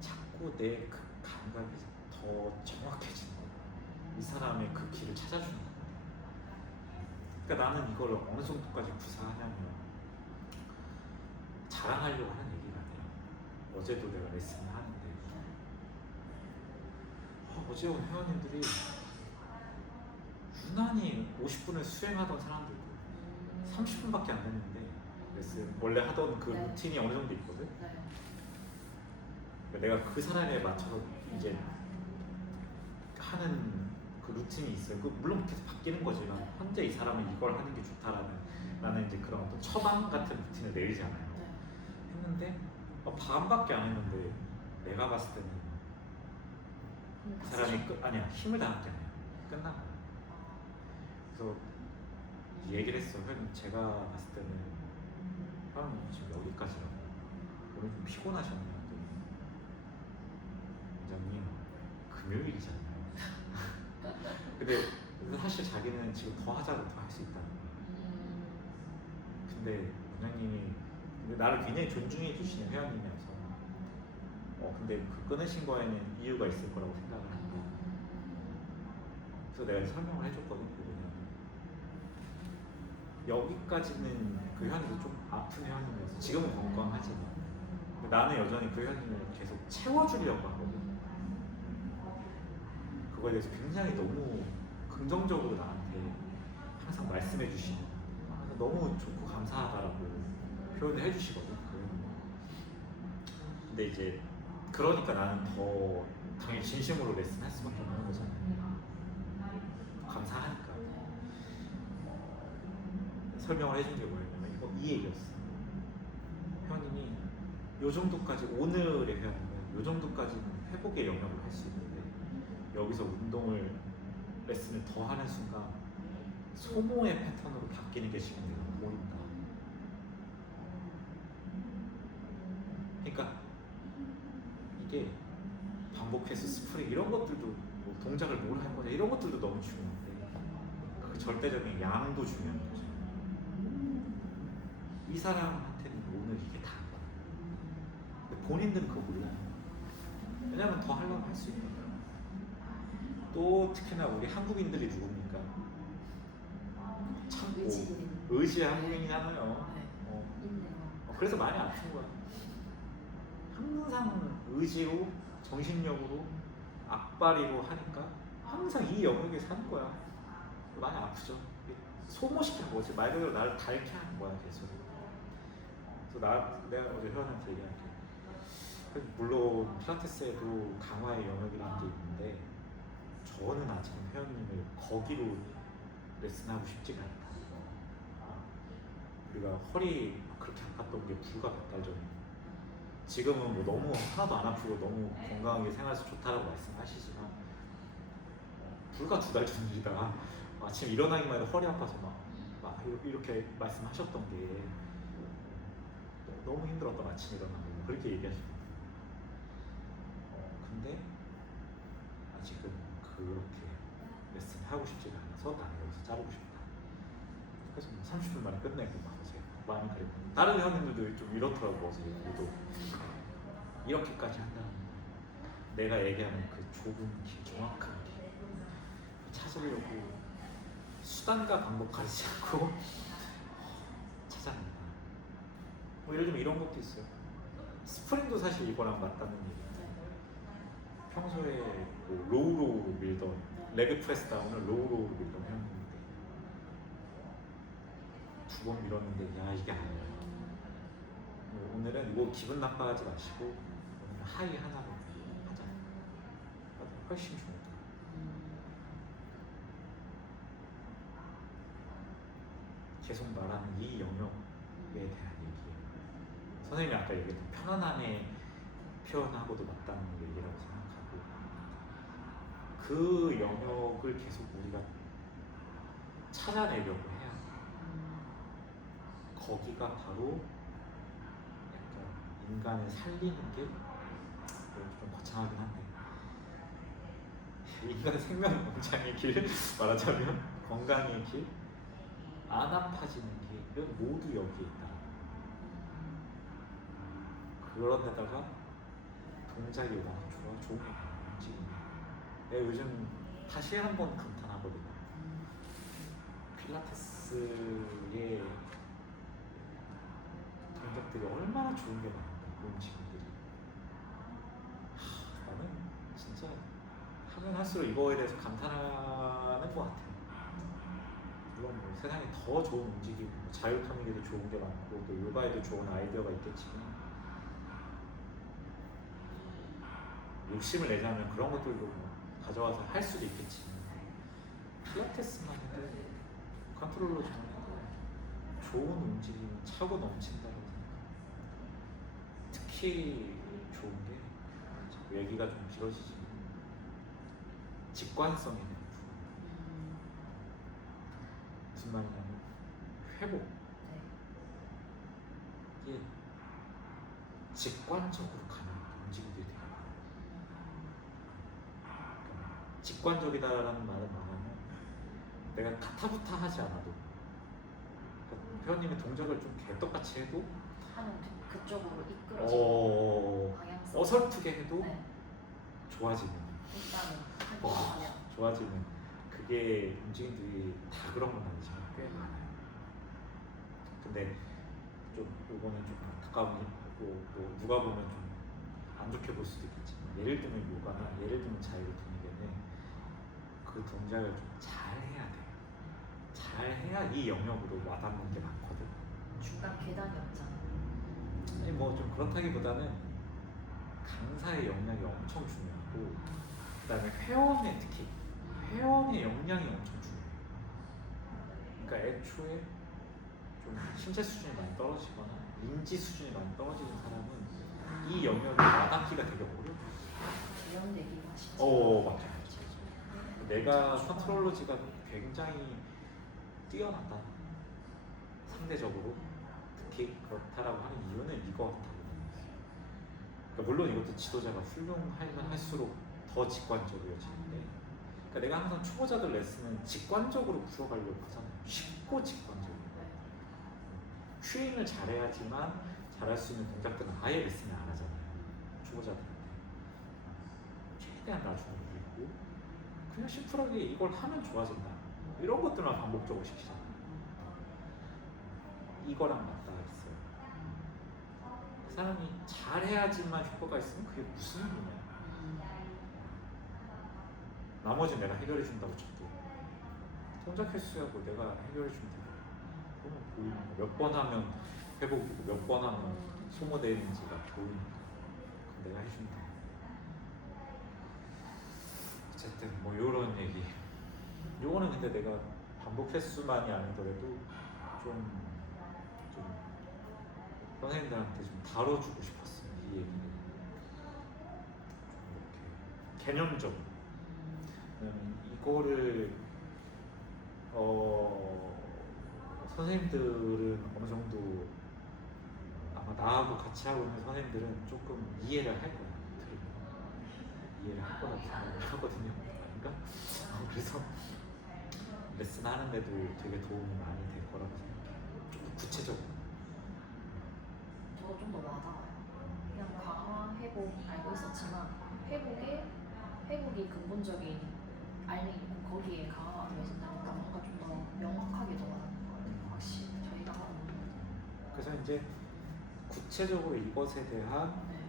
자꾸 내 그 감각이 더 정확해지는 거야. 이 사람의 그 길을 찾아주는 거야. 그러니까 나는 이걸 어느 정도까지 구사하냐면 자랑하려고 하는 얘기가 아니라 어제도 내가 레슨을 하는데 어제 온 회원님들이 유난히 50분을 수행하던 사람들도 30분밖에 안 됐는데 레슨 원래 하던 그 네. 루틴이 어느 정도 있거든. 네. 그러니까 내가 그 사람에 맞춰서 이제 하는 그 루틴이 있어요. 그 물론 계속 바뀌는 거지만 현재 이 사람은 이걸 하는 게 좋다라는 나는 이제 그런 어떤 처방 같은 루틴을 내리잖아요. 네. 했는데 반밖에 안 했는데 내가 봤을 때는 그 사람이 아니야 힘을 다한 게 아니야. 끝난 거야. 그래서 얘기를 했어. 회원님 제가 봤을 때는 회원님 지금 여기까지라고 오늘 좀 피곤하셨네요. 그랬더니 원장님 금요일이잖아요. 근데 사실 자기는 지금 더 하자고 더 할 수 있다는 거야. 근데 원장님이 나를 굉장히 존중해 주시는 회원님이어서 근데 그 끊으신 거에는 이유가 있을 거라고 생각을 하니까 그래서 내가 설명을 해줬거든. 여기까지는 그 회원님도 좀 아픈 회원님이어서 지금은 건강하지만 나는 여전히 그 회원님을 계속 채워주려고 하거든. 그거에 대해서 굉장히 너무 긍정적으로 나한테 항상 말씀해 주시는 너무 좋고 감사하다라고 표현을 해주시거든. 근데 이제 그러니까 나는 더 당연히 진심으로 레슨할 수밖에 없는 거잖아요. 감사하니까. 설명을 해준 게 뭐였냐면 이 얘기였어. 회원님이 요 정도까지 오늘의 회원님은 요 정도까지는 회복의 영역을 할 수 있는데 여기서 운동을 레슨을 더 하는 순간 소모의 패턴으로 바뀌는 게 지금 내가 보인다. 그러니까 이게 반복 횟수 스프링 이런 것들도 뭐 동작을 뭘 할 거냐 이런 것들도 너무 중요한데 그 절대적인 양도 중요한 거죠. 이 사람한테는 오늘 이게 다인 거야. 근데 본인들은 그거 몰라. 왜냐면 더 하려면 할 수 있는 거야. 또 특히나 우리 한국인들이 누굽니까? 참고 의지의 한국인이잖아요. 그래서 많이 아픈 거야. 항상 의지로 정신력으로 악바리로 하니까 항상 이 영역에 사는 거야. 많이 아프죠. 소모시키는 거지. 말 그대로 나를 닳게 하는 거야 계속. 그래서 내가 어제 회원한테 얘기할게. 물론 필라테스에도 강화의 영역이라는 게 있는데 저는 아직 회원님을 거기로 레슨하고 싶지가 않다. 우리가 허리 그렇게 아팠던 게 불과 몇 달 전에 지금은 뭐 너무 하나도 안 아프고 너무 건강하게 생활해서 좋다라고 말씀하시지만 불과 2달 전 일이다. 아침에 일어나기만 해도 허리 아파서 막 이렇게 말씀하셨던 게 너무 힘들었다. 아침에 일어나고 그렇게 얘기하시고 근데 아직은 그렇게 레슨 하고 싶지가 않아서 나는 여기서 자르고 싶다. 그래서 뭐 30분 만에 끝내고 막 이제 많이 그랬고 다른 회원님들도 좀 이렇더라고. 어제 얘기도 이렇게까지 한다는 내가 얘기하는 그 좁은 길, 정확한 길 찾으려고 수단과 방법 가리지 않고 찾아낸다. 뭐 예를 들면 이런 것도 있어요. 스프링도 사실 이거랑 맞닿는 얘기인데 평소에 뭐 로우로우로 밀던 레그 프레스 다운을 로우로우로 밀던 회원님인데 두 번 밀었는데 야 이게 아니야. 오늘은 뭐 기분 나빠하지 마시고 오늘 하이 하나로 하자. 훨씬 좋다. 계속 말하는 이 영역에 대한 얘기예요. 선생님이 아까 얘기했던 편안함의 표현하고도 맞닿는 얘기라고 생각하고 그 영역을 계속 우리가 찾아내려고 해야 돼. 거기가 바로 약간 인간을 살리는 게 좀 거창하긴 한데 인간 생명 연장의 길 말하자면 건강의 길, 안 아파지는 길은 모두 여기에 있다. 그런 데다가 동작이 워낙 좋은 거 지금 내가 요즘 다시 한번 감탄하거든요. 필라테스의 동작들이 얼마나 좋은 게 많은가. 움직임들이 나는 진짜 하면 할수록 이거에 대해서 감탄하는 것 같아요. 물론 뭐 세상에 더 좋은 움직임, 자유토닉에도 좋은 게 많고 또 요가에도 좋은 아이디어가 있겠지만 욕심을 내자면 그런 것들도 뭐 가져와서 할 수도 있겠지만 필라테스만 해도 컨트롤러 중에 좋은 움직임이 차고 넘친다고 생각합니다. 특히 좋은 게 얘기가 좀 길어지지만 직관성에 대한 부분. 무슨 말이냐면 회복. 이게 직관적으로 가는 움직임들이 돼요. 그러니까 직관적이다라는 말은 뭐냐면 내가 가타부타 하지 않아도 그러니까 회원님의 동작을 좀 개떡같이 해도 하는 그쪽으로 이끌어지는 방향성 어설프게 해도 네. 좋아지는 일단은 좋아지는 그게 움직임들이 다 그런 건 아니지만 꽤 많아요. 근데 좀 이거는 좀 가까운 뭐 누가 보면 좀 안 좋게 볼 수도 있겠지만 예를 들면 요가나 예를 들면 자유토닉에는 그 동작을 좀 잘 해야 돼요. 잘 해야 이 영역으로 와닿는 게 많거든. 중간 계단이 없잖아. 아니 뭐 좀 그렇다기보다는 강사의 역량이 엄청 중요하고 그다음에 회원의 특히 회원의 역량이 엄청 중요해요. 그러니까 애초에 좀 신체 수준이 많이 떨어지거나 인지 수준이 많이 떨어지는 사람은 이 영역에 와닿기가 되게 어려워요. 이런 얘기 하시죠. 맞죠. 내가 컨트롤러지가 굉장히 뛰어나다. 상대적으로 특히 그렇다라고 하는 이유는 이거 같다고 생각해요. 그러니까 물론 이것도 지도자가 훌륭하면 할수록 더 직관적이어지는데 그러니까 내가 항상 초보자들 레슨은 직관적으로 풀어가려고 하잖아요. 쉽고 직관적으로. 큐잉을 잘해야지만 잘할 수 있는 동작들은 아예 레슨을 안 하잖아요. 초보자들한테 최대한 나중에 밀고 그냥 심플하게 이걸 하면 좋아진다. 이런 것들만 반복적으로 시키잖아요. 이거랑 맞닿아 있어요. 그 사람이 잘해야지만 효과가 있으면 그게 무슨 의미냐. 나머지는 내가 해결해 준다고 쳐도 동작 횟수하고 내가 해결해 주면 되고 그러면 보이는 거. 몇 번 하면 회복이고 몇 번 하면 소모되는지가 보이니까 그럼 내가 해준다. 어쨌든 뭐 요런 얘기. 요거는 근데 내가 반복 횟수만이 아니더라도 좀 선생님들한테 좀 다뤄주고 싶었어요. 이 얘기를 좀 이렇게 개념적으로. 왜냐면 이거를 선생님들은 어느 정도 아마 나하고 같이 하고 있는 선생님들은 조금 이해를 할 거야. 이해를 할 거라고 생각을 하거든요. 그러니까 그래서 레슨 하는데도 되게 도움이 많이 될 거라고 생각해요. 좀 구체적으로. 저도 좀 더 와닿아요. 그냥 강화, 회복 알고 있었지만 회복이 근본적인 알맹이 있고 거기에 강화가 들어있다니까 뭔가 좀 더 명확하게 더 와닿는 것 같아요. 확실히 저희가 하는 그래서 이제 구체적으로 이것에 대한 네.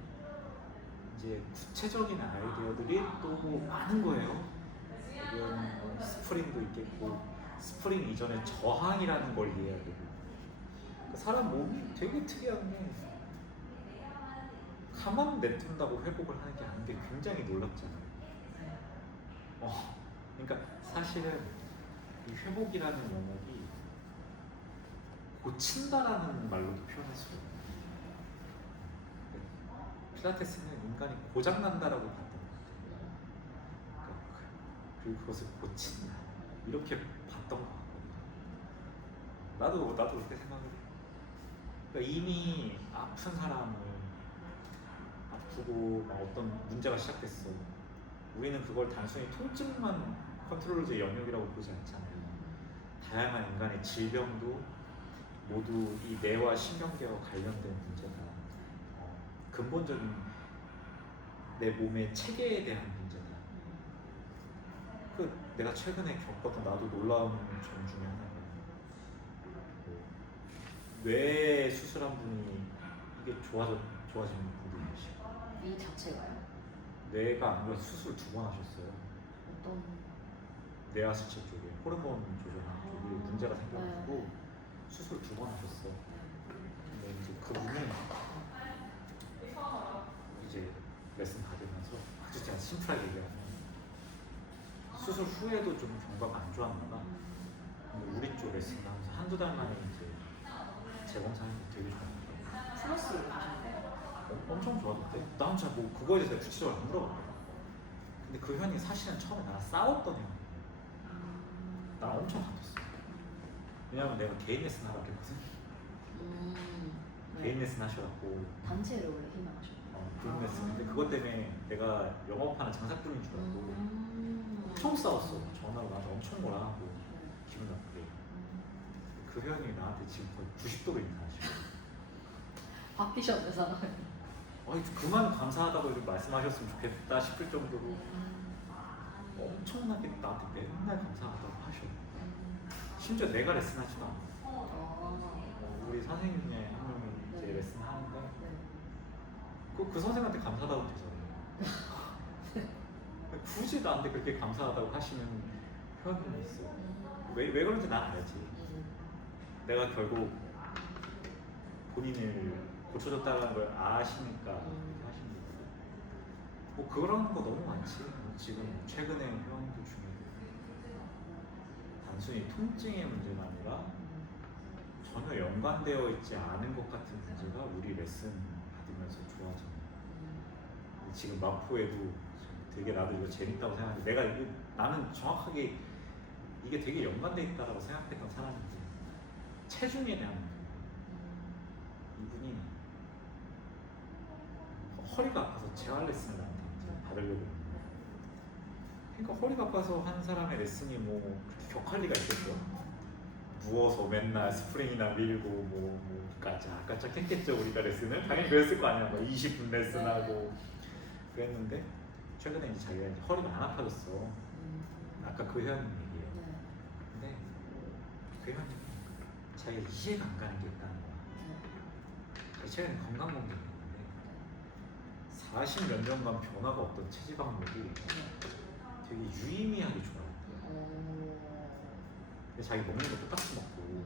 이제 구체적인 아이디어들이 또 많은 거예요. 이건 스프링도 있겠고 스프링 이전에 저항이라는 걸 이해해야 되고 사람 몸이 되게 특이한 게 가만 냅둔다고 회복을 하는 게 아닌 게 굉장히 놀랍잖아요. 그러니까 사실은 이 회복이라는 영역이 고친다라는 말로도 표현할 수가 있어요. 필라테스는 인간이 고장난다라고 봤던 것 같아요. 그리고 그것을 고친다 이렇게 봤던 것 같거든요. 나도 그렇게 생각을 해요. 그러니까 이미 아픈 사람을 아프고 막 어떤 문제가 시작됐어. 우리는 그걸 단순히 통증만 컨트롤의 영역이라고 보지 않잖아요. 다양한 인간의 질병도 모두 이 뇌와 신경계와 관련된 문제다. 근본적인 내 몸의 체계에 대한 문제다. 내가 최근에 겪었던 나도 놀라운 점 중에 하나가 뇌 수술한 분이 이게 좋아지는 분들이 계시고 이 자체가요? 뇌가 안 그래도 수술 2번 하셨어요. 어떤 뇌하수체 쪽에 호르몬 조절하는 쪽에 문제가 생겨가지고 수술 2번 하셨어. 근데 이제 그분이 이제 레슨 받으면서 아주 제가 심플하게 얘기하면 수술 후에도 좀 경과가 안 좋았나 봐. 근데 우리 쪽 레슨 하면서 한두 달 만에 이제 재검사하는 게 되게 좋았는데 플러스 이러시는데 엄청 좋아졌대. 난 잘 뭐 그거에 대해서 구체적으로 안 물어봤거든. 근데 그 현이 사실은 처음에 나랑 싸웠던 애야. 나랑 엄청 다퉜어. 왜냐면 내가 개인 레슨 하라고 했거든. 네. 개인 레슨 하셔갖고 단체를 원래 희망하셨고 그룹 레슨. 근데 그것 때문에 내가 영업하는 장사꾼인 줄 알고 엄청 싸웠어. 전화로 나한테 엄청 뭐라 하고 기분 나쁘게. 그 회원님이 나한테 지금 거의 90도로 인사하시고 바뀌셨네 사람이. 그만 감사하다고 좀 말씀하셨으면 좋겠다 싶을 정도로 엄청나게 나한테 맨날 감사하다고 하셔. 심지어 내가 레슨하지도 않아. 우리 선생님 중에 한 명이 이제 네. 레슨 하는데 네. 그 선생님한테 감사하다고 되잖아요. 굳이 나한테 그렇게 감사하다고 하시는 회원님이 있어요. 왜 그런지 난 알지. 내가 결국 본인을 고쳐줬다는 걸 아시니까 그렇게 하시는 거고. 뭐 그런 거 너무 많지. 지금 최근에 회원들 중에도 단순히 통증의 문제가 아니라 전혀 연관되어 있지 않은 것 같은 문제가 우리 레슨 받으면서 좋아지는. 지금 마포에도 되게 나도 이거 재밌다고 생각하는데 나는 정확하게 이게 되게 연관돼 있다고 생각했던 사람인데 체중에 대한 문제. 이분이 허리가 아파서 재활 레슨을 나한테 이제 받으려고 했는데 그러니까 허리가 아파서 한 사람의 레슨이 뭐 그렇게 격할 리가 있겠어? 누워서 맨날 스프링이나 밀고 뭐 까짝까짝 했겠죠. 우리가 레슨을 당연히 그랬을 거 아니야. 뭐 20분 레슨하고 그랬는데 최근에 이제 자기가 이제 허리가 안 아파졌어. 아까 그 회원님 얘기예요. 근데 그 회원님 자기가 이해가 안 가는 게 있다는 거야. 최근에 건강검진을 했는데 40몇 년간 변화가 없던 체지방률이 되게 유의미하게 좋아졌대요. 근데 자기 먹는 거 똑같이 먹고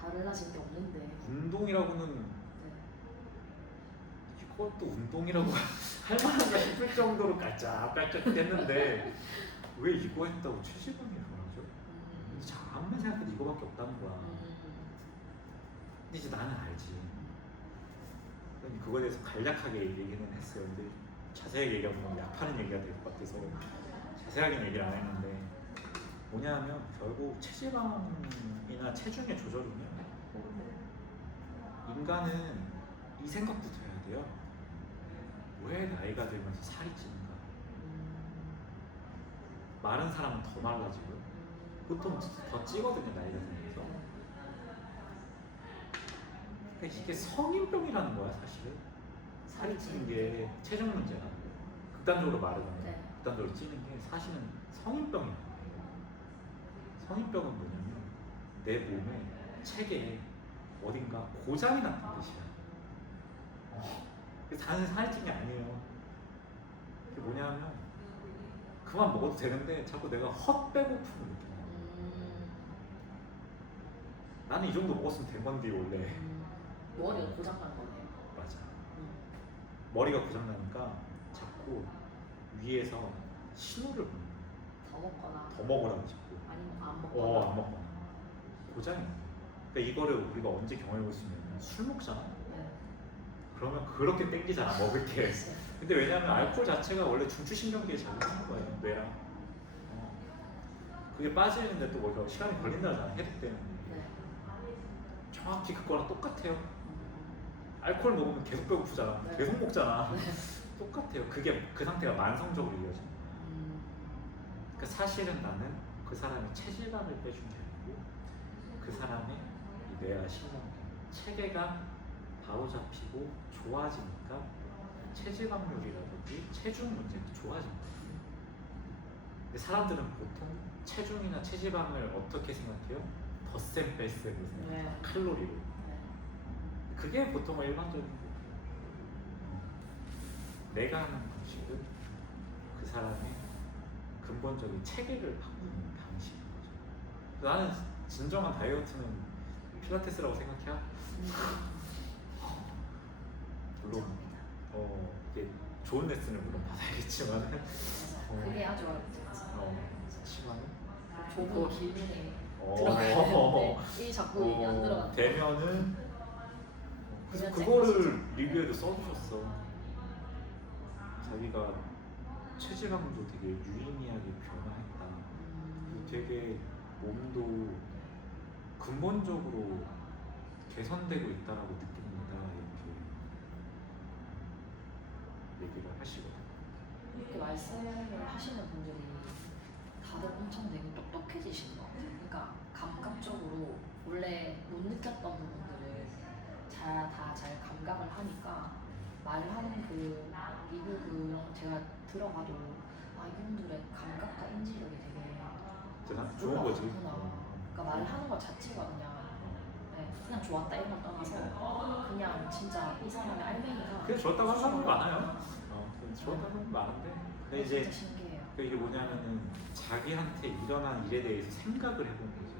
달라진 게 없는데 운동이라고는 이것도 운동이라고 할 만한가 싶을 정도로 깔짝깔짝 됐는데 왜 이거 했다고 체지방이 변하죠? 잠깐만 생각해도 이거밖에 없다는 거야. 근데 이제 나는 알지. 그거에 대해서 간략하게 얘기는 했어요. 근데 자세하게 얘기하면 너무 약하는 얘기가 될 것 같아서 자세하게는 얘기를 안 했는데 뭐냐면 결국 체지방이나 체중의 조절은요. 인간은 이 생각부터 해야 돼요. 왜 나이가 들면서 살이 찌는가? 마른 사람은 더 말라지고요. 보통 더 찌거든요, 나이가 들면서. 그러니까 이게 성인병이라는 거야, 사실은. 살이 찌는 게 체중 문제가 아니고 극단적으로 마르거나 네. 극단적으로 찌는 게 사실은 성인병이에요. 성인병은 뭐냐면 내 몸에 체계에 어딘가 고장이 났다는 뜻이야. 그래서 단순히 살이 찐 게 아니에요. 그게 뭐냐면 그만 먹어도 되는데 자꾸 내가 헛배고픔을 느껴. 나는 이 정도 먹었으면 된 건데 원래. 머리가 고장난 거네요. 맞아. 머리가 고장나니까 자꾸 위에서 신호를 보는 거야. 더 먹거나 더 먹으라고 자꾸. 아니면 안 먹거나. 안 먹거나. 고장이 나. 그러니까 이거를 우리가 언제 경험해 볼 수 있냐면 술 먹잖아. 네. 그러면 그렇게 땡기잖아, 먹을 게. 그치. 근데 왜냐면 알코올 자체가 원래 중추신경계에 작용하는 거예요, 뇌랑. 그게 빠지는데 또 뭐가 시간이 걸린다잖아, 해독 때문에. 네. 정확히 그거랑 똑같아요. 알코올 먹으면 계속 배고프잖아. 네. 계속 먹잖아. 똑같아요. 그게 그 상태가 만성적으로 이어지는 거야. 그러니까 사실은 나는 그 사람의 체질감을 빼준 게 아니고 그 사람의 이 뇌와 신경, 체계가 바로 잡히고 좋아지니까 체질감률이라든지 체중 문제가 좋아집니다. 근데 사람들은 보통 체중이나 체지방을 어떻게 생각해요? 덧셈 뺄셈으로 생각해요. 네. 칼로리로. 네. 그게 보통 일반적인 거예요. 내가 하는 방식은 그 사람의 근본적인 체계를 바꾸는 방식인 거죠. 나는 진정한 다이어트는 필라테스라고 생각해. 물론 이게 좋은 레슨을 물론 받아야겠지만 그게 아주 어렵지. 그렇지만은 좁은 길목에 어, 들어가야 되는데 이 자꾸 이게 안 들어가. 되면은 그래서 그냥 그거를 리뷰에도 써주셨어. 자기가 체지방도 되게 유의미하게 변화했다. 그리고 되게 몸도 근본적으로 개선되고 있다라고 느낍니다. 이렇게 얘기를 하시거든요. 이렇게 말씀을 하시는 분들이 다들 엄청 되게 똑똑해지신 것 같아요. 그러니까 감각적으로 원래 못 느꼈던 부분들을 다 잘 감각을 하니까 말하는 그 리뷰 그런 제가 들어가도 이분들의 감각과 인지력이 되게 좋은 거지. 그러니까 말을 하는 것 자체가 그냥 좋았다 이런 걸 떠나서 그냥 진짜 이 사람의 알맹이가 그냥 좋았다고 하는 사람 많아요. 좋았다고 하는 사람 많은데 근데 이제 진짜 신기해요. 이게 뭐냐면은 자기한테 일어난 일에 대해서 생각을 해보는 거죠.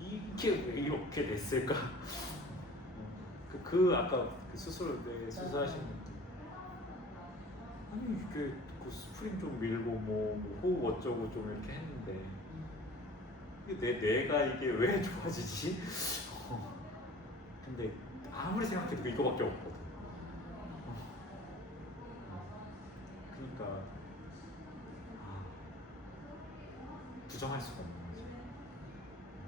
이게 왜 이렇게 됐을까? 아까 그 수술하신 분들 아니 이게 그 스프링 좀 밀고 뭐 호흡 어쩌고 좀 이렇게 했는데 이게 뇌가 이게 왜 좋아지지? 근데 아무리 생각해도 이거밖에 없거든. 그러니까 부정할 수가 없는 거지.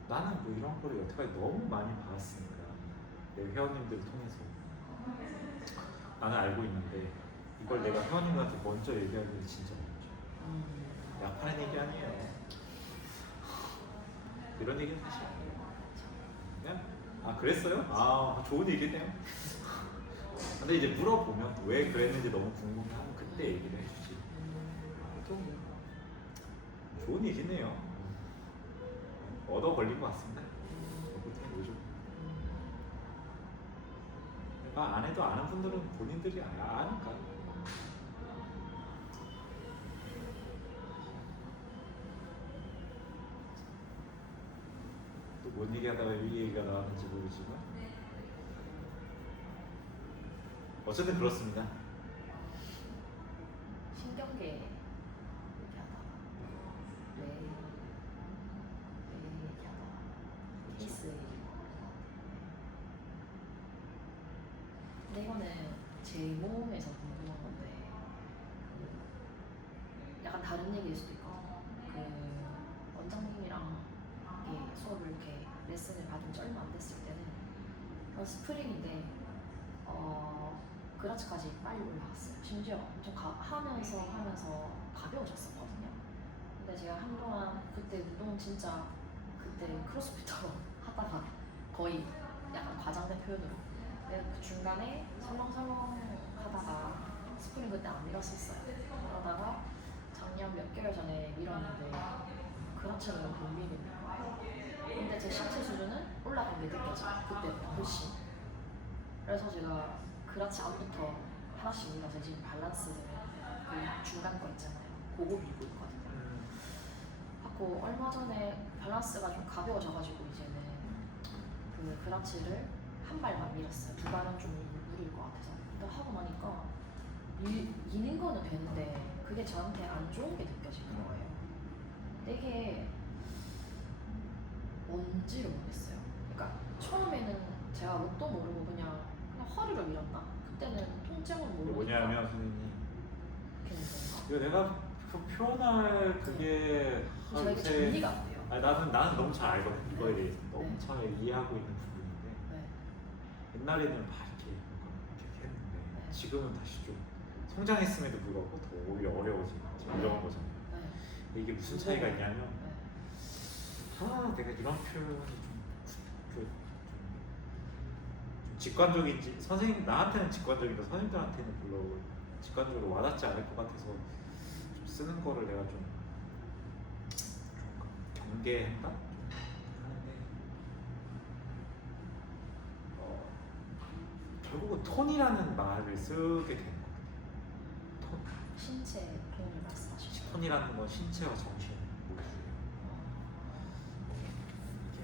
나는 뭐 이런 거를 여태까지 너무 많이 봐왔으니까 내 회원님들을 통해서 나는 알고 있는데 이걸 내가 회원님한테 먼저 얘기하기는 진짜 먼저 약하는 얘기 아니에요. 이런 얘기는 사실 아니에요. 그냥 그랬어요? 좋은 얘기네요. 근데 이제 물어보면 왜 그랬는지 너무 궁금해하면 그때 얘기를 해주지. 또 좋은 얘기네요. 얻어 걸린 것 같습니다. 요즘 안 해도 아는 분들은 본인들이 아니까. 또 뭔 얘기하다가 이 얘기가 나왔는지 모르지만 어쨌든 그렇습니다. 신경계 얘기하다가 뇌 얘기하다가 케이스 근데 이거는 제 몸에서 궁금한 건데 약간 다른 얘기일 수도 있고 그 원장님이랑 수업을 이렇게 레슨을 받은 지 얼마 안 됐을 때는 스프링인데 그라치까지 빨리 올라갔어요. 심지어 좀 하면서 가벼워졌었거든요. 근데 제가 한동안 그때 운동 진짜 그때 크로스핏처럼 하다가 거의 약간 과장된 표현으로 내가 그 중간에 설렁설렁 하다가 스프링 그때 안 밀었었어요. 그러다가 작년 몇 개월 전에 밀었는데 그렇지는 못 밀겠는 거예요. 근데 제 신체 수준은 올라간 게 느껴져요. 그때보다 훨씬. 그래서 제가 그라치 안부터 하나씩 밀어서 지금 밸런스 그 중간 거 있잖아요. 그거 밀고 있거든요. 하고 얼마 전에 밸런스가 좀 가벼워져가지고 이제는 그 그라치를 한 발만 밀었어요. 두 발은 좀 무리일 것 같아서. 근데 하고 나니까 미는 거는 되는데 그게 저한테 안 좋은 게 느껴지는 거예요. 이게 뭔지를 모르겠어요. 그러니까 처음에는 제가 뭣도 모르고 그냥 허리를 밀었나? 그때는 통증은 모르니까 뭐냐면 선생님 괜히 건가? 이거 내가 표현할 그게 제가 이게 정리가 안 돼요. 아니, 나는 너무 잘 알거든. 이거에 대해서 너무 네. 잘 이해하고 있는 부분인데 네. 옛날에는 막 이렇게 했는데 네. 지금은 다시 좀 성장했음에도 불구하고 더 오히려 어려워지고 어려운 거잖아요. 네. 이게 무슨 차이가 있냐면 네. 내가 이런 표현이 좀 직관적인지 선생님 나한테는 직관적인데 선생님들한테는 별로 직관적으로 와닿지 않을 것 같아서 좀 쓰는 거를 내가 좀 경계한다 하는데 결국은 톤이라는 말을 쓰게 되는 거예요. 톤. 신체 톤을 말씀하시죠. 톤이라는 건 신체와 정신 모두예요. 이게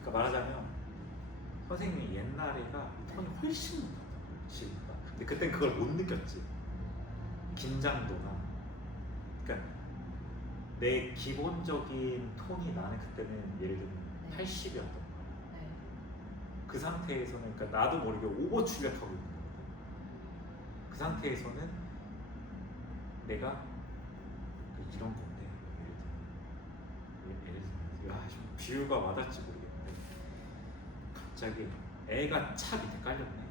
그러니까 말하자면 선생님이 옛날에가 톤이 훨씬 높았던 거예요. 지금보다. 근데 그땐 그걸 못 느꼈지. 긴장도나 그러니까 내 기본적인 톤이 나는 그때는 예를 들면 80이었던 거야. 네. 그 상태에서는 그러니까 나도 모르게 오버 출력하고 있는 거거든. 그 상태에서는 내가 이런 건데 예를 들면 좀 비유가 와닿지 모르겠는데 갑자기 애가 차 밑에 깔렸네.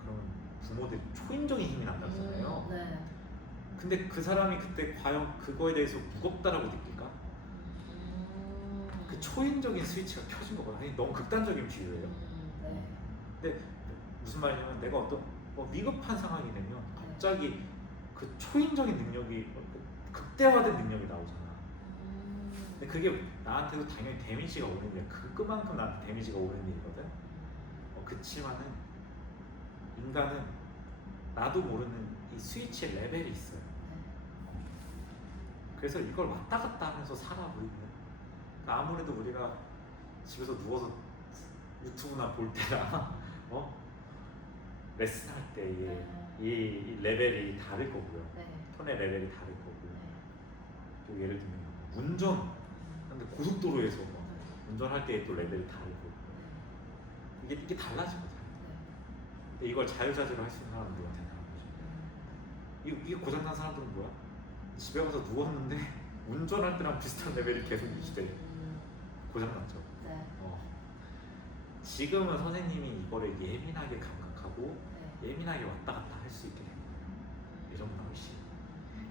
그러면 부모들이 초인적인 힘이 난다잖아요. 네. 근데 그 사람이 그때 과연 그거에 대해서 무겁다라고 느낄까? 그 초인적인 스위치가 켜진 거거든. 아니, 너무 극단적인 비유예요. 네. 근데 무슨 말이냐면 내가 어떤 위급한 상황이 되면 갑자기 그 초인적인 능력이 극대화된 능력이 나오잖아. 근데 그게 나한테도 당연히 데미지가 오는 일이야. 그만큼 나한테 데미지가 오는 일이거든. 그치만은 인간은 나도 모르는 이 스위치의 레벨이 있어요. 그래서 이걸 왔다 갔다 하면서 살아 우리는. 그러니까 아무래도 우리가 집에서 누워서 유튜브나 볼 때나 레슨할 때 이 레벨이 다를 거고요. 네. 톤의 레벨이 다를 거고. 또 예를 들면 운전. 근데 고속도로에서 운전할 때 또 레벨이 다를 거고. 이게 달라지거든요. 근데 이걸 자유자재로 할 수 있는 사람은 누가 대단한 거죠. 이게 고장난 사람들은 뭐야? 집에 가서 누웠는데 운전할 때랑 비슷한 레벨이 계속 유지돼. 고장났죠. 네. 지금은 선생님이 이거를 예민하게 감각하고 예민하게 왔다 갔다 할 수 있게 된 거예요. 예전보다 훨씬.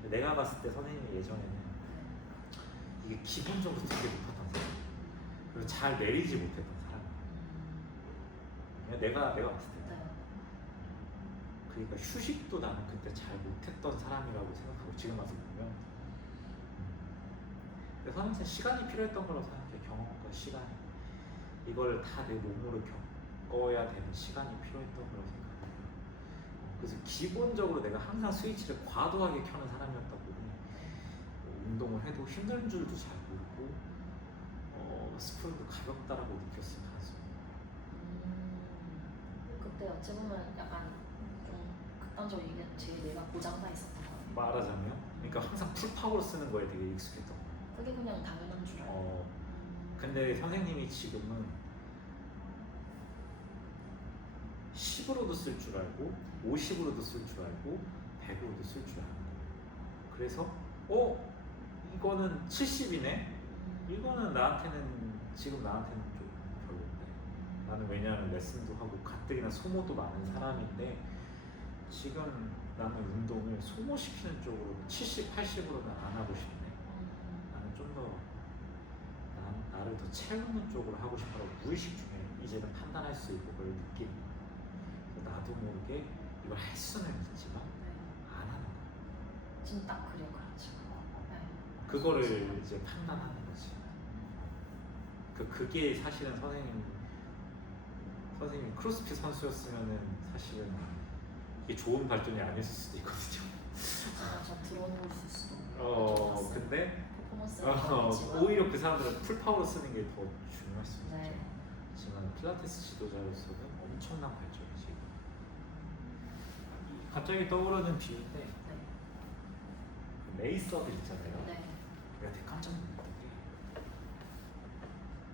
내가 봤을 때 선생님이 예전에는 이게 기본적으로 되게 높았던 사람, 그리고 잘 내리지 못했던 사람. 내가 봤을 때. 그러니까 휴식도 나는 그때 잘 못했던 사람이라고 생각하고 지금 와서 보면. 근데 선생님은 시간이 필요했던 거라고 생각해. 경험과 시간이. 이걸 다 내 몸으로 겪어야 되는 시간이 필요했던 거라고 생각해요. 그래서 기본적으로 내가 항상 스위치를 과도하게 켜는 사람이었다 보니 운동을 해도 힘든 줄도 잘 모르고 스프링도 가볍다라고 느꼈을 가능성이. 그때 어찌 보면 약간 좀 극단적이게 내가 고장나 있었던 거 같아요. 말하자면, 그러니까 항상 풀파워로 쓰는 거에 되게 익숙했던 거예요. 그게 그냥 당연한 줄 알고. 근데 선생님이 지금은 10으로도 쓸 줄 알고 50으로도 쓸 줄 알고 100으로도 쓸 줄 알고. 그래서 이거는 70이네? 이거는 지금 나한테는 좀 별로인데. 나는 왜냐하면 레슨도 하고 가뜩이나 소모도 많은 사람인데 지금 나는 운동을 소모시키는 쪽으로 70, 80으로는 안 하고 싶네. 나는 좀 더 나를 더 채우는 쪽으로 하고 싶어서 무의식 중에 이제는 판단할 수 있고 그걸 느끼는 거야. 나도 모르게 이걸 할 수는 있지만 네. 안 하는 거야. 지금 딱 그려 가지고. 네. 그거를 이제 판단하는 거지. 그게 사실은 선생님 크로스핏 선수였으면은 사실은 이게 좋은 발전이 아니었을 수도 있거든요. 저 들어놓을 수도 있고. 근데 퍼포먼스가 오히려 그 사람들은 풀파워로 쓰는 게 더 중요할 수 있죠. 네. 하지만 필라테스 지도자로서는 엄청난 발전이지. 갑자기 떠오르는 비유인데 네. 레이서들 있잖아요. 네. 내가 되게 깜짝 놀랐던 게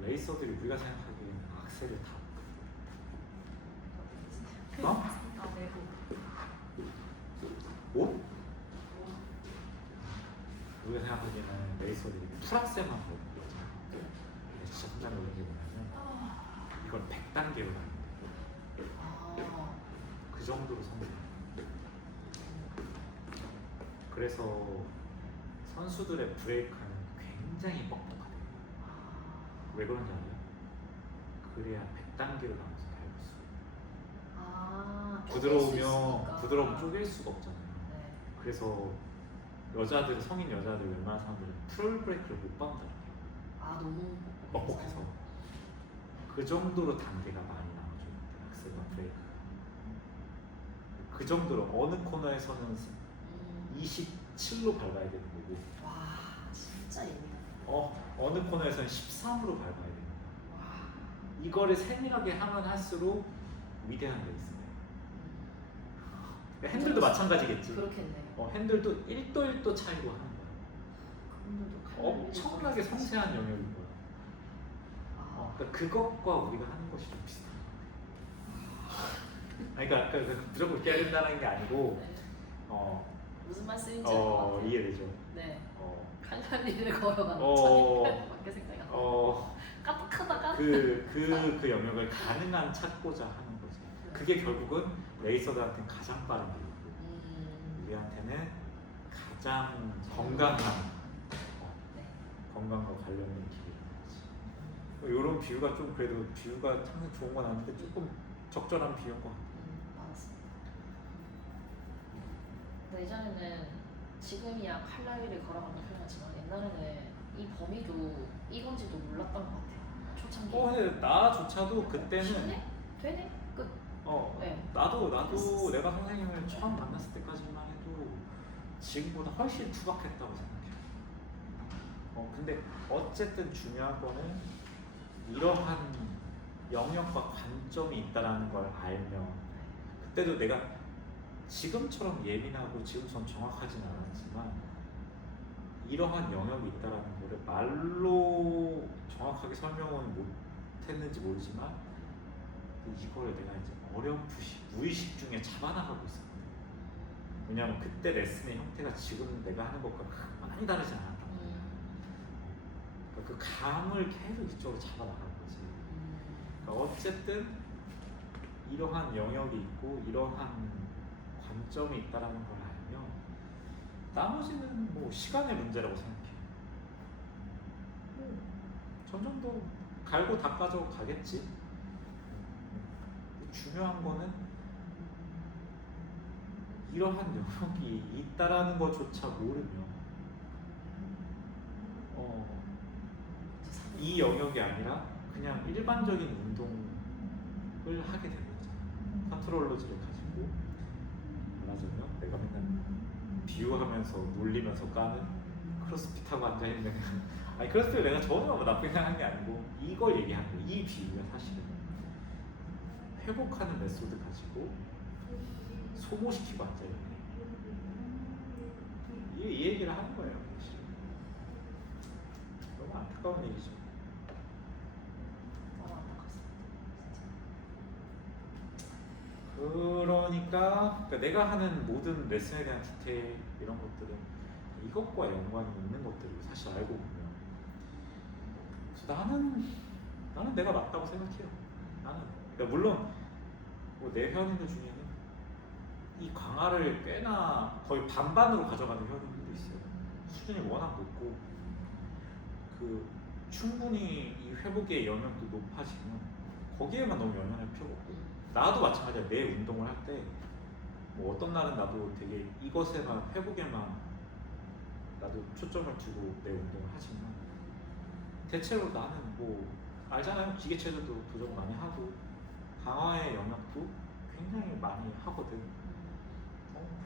레이서들이 우리가 생각하기에는 악셀을 다 어? 아, 네. 옷? 우리가 생각하기에는 레이서들이 풀악셀만 보는 거 있잖아. 근데 진짜 깜짝 놀란 게 뭐냐면 이걸 100단계로 가는 거야. 아. 그 정도로 성공해. 그래서 선수들의 브레이크는 굉장히 뻑뻑하대요. 왜 그런지 알아요? 그래야 100단계로 가면서 밟을 수 있어요. 아. 부드러우면 쪼갤 수가 없잖아요. 네. 그래서 여자들, 성인 여자들 웬만한 사람들은 풀 브레이크를 못 밟는다는 게 아, 너무 뻑뻑해서 그 정도로 단계가 많이 나와줘요. 악셀과 브레이크. 그 정도로 어느 코너에서는 27로 밟아야 되는 거고 와, 진짜 예민하다. 어느 코너에서는 13으로 밟아야 되는 거야. 와. 이거를 세밀하게 하면 할수록 위대한 레이스네. 핸들도 마찬가지겠지. 그렇겠네요. 핸들도 1도 1도 차이로 하는 거야. 그분들도 엄청나게 섬세한 영역인 거야. 아. 그러니까 그것과 우리가 하는 것이 좀 비슷한 거야. 그러니까 무조건 그렇게 해야 된다는 게 아니고 네. 무슨 말씀인지 알 것 어, 같아요. 이해되죠. 네. 어, 칼날리를 걸어가는 어, 밖에 생각이 안 나. 까딱하다가 그 영역을 가능한 찾고자 하는 거지. 그게 결국은 레이서들한테는 가장 빠른 길이고 우리한테는 가장 건강한 네. 건강과 관련된 길인 거지. 이런 비유가 좀 그래도 비유가 항상 좋은 건 아닌데 조금 적절한 비유인 것 같아요. 맞습니다. 근데 예전에는 지금이야 칼날리를 걸어가는 표현이지만 옛날에는 이 범위도 이건지도 몰랐던 것 같아요. 초창기. 근데 나조차도 그때는 쉽네? 되네? 끝. 네. 나도 그랬었어. 내가 선생님을 처음 만났을 때까지만 해도 지금보다 훨씬 투박했다고 생각해요. 근데 어쨌든 중요한 거는 이러한 영역과 관점이 있다라는 걸 알면 그때도 내가 지금처럼 예민하고 지금처럼 정확하진 않았지만 이러한 영역이 있다라는 거를 말로 정확하게 설명은 못했는지 모르지만 이거를 내가 이제 어렴풋이 무의식 중에 잡아나가고 있었거든. 왜냐하면 그때 레슨의 형태가 지금 내가 하는 것과 많이 다르지 않았단 말이야. 그러니까 그 감을 계속 이쪽으로 잡아나가는 거지. 그러니까 어쨌든 이러한 영역이 있고 이러한 관점이 있다라는 걸 알면 나머지는 뭐 시간의 문제라고 생각해. 점점 더 갈고 닦아져 가겠지. 중요한 거는 이러한 영역이 있다라는 것조차 모르면 이 영역이 아니라 그냥 일반적인 운동을 하게 되는 거잖아. 컨트롤러즈를 가지고 말하자면 내가 맨날 비유하면서 놀리면서 까는 크로스핏하고 앉아있는 아니 크로스핏을 내가 전혀 나쁘게 생각하는 게 아니고 이걸 얘기하는 거야. 이 비유가 사실은 회복하는 메소드 가지고 소모시키고 앉아있는 이 얘기를 하는 거예요. 사실. 너무 안타까운 얘기죠. 너무 안타깝습니다. 그러니까 내가 하는 모든 레슨에 대한 디테일 이런 것들은 이것과 연관이 있는 것들을 사실 알고 보면 그래서 나는 내가 맞다고 생각해요. 나는 그러니까 물론 뭐 내 회원님들 중에는 이 강화를 꽤나 거의 반반으로 가져가는 회원들도 있어요. 수준이 워낙 높고 그 충분히 이 회복의 영역도 높아지면 거기에만 너무 연연할 필요가 없고 나도 마찬가지야. 내 운동을 할 때 뭐 어떤 날은 나도 되게 이것에만 회복에만 나도 초점을 두고 내 운동을 하지만 대체로 나는 뭐 알잖아요. 기계체조도 도전 많이 하고 강화의 영역도 굉장히 많이 하거든.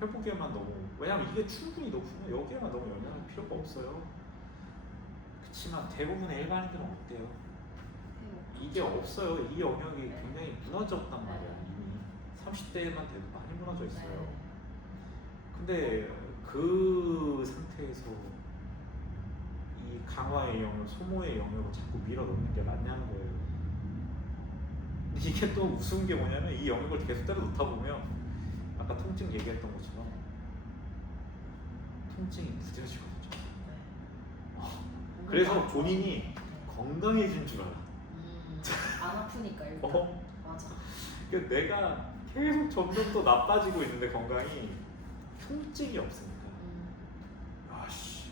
회복에만 너무 왜냐면 이게 충분히 높으면 여기에만 너무 연연할 필요가 없어요. 그렇지만 대부분의 일반인들은 어때요? 이게 없어요. 이 영역이 네. 굉장히 무너졌단 말이야. 이미 30대에만 돼도 많이 무너져 있어요. 근데 그 상태에서 이 강화의 영역, 소모의 영역을 자꾸 밀어넣는 게 맞냐는 거예요. 근데 이게 또 우스운 게 뭐냐면 이 영역을 계속 때려 놓다 보면 아까 통증 얘기했던 것처럼 통증이 무뎌지거든요. 그래서 본인이 건강해진 줄 알아. 안 아프니까 일단. 맞아. 그러니까 내가 계속 점점 더 나빠지고 있는데 건강이 통증이 없으니까 아씨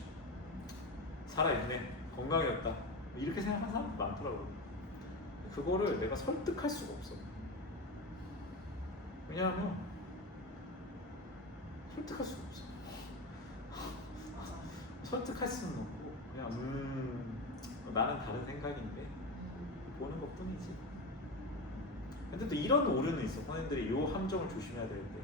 살아있네, 건강해졌다 이렇게 생각하는 사람도 많더라고요. 그거를 내가 설득할 수가 없어. 왜냐하면 설득할 수가 없어. 설득할 수는 없고 그냥 나는 다른 생각인데 보는 것 뿐이지. 근데 또 이런 오류는 있어. 선생님들이 이 함정을 조심해야 되는데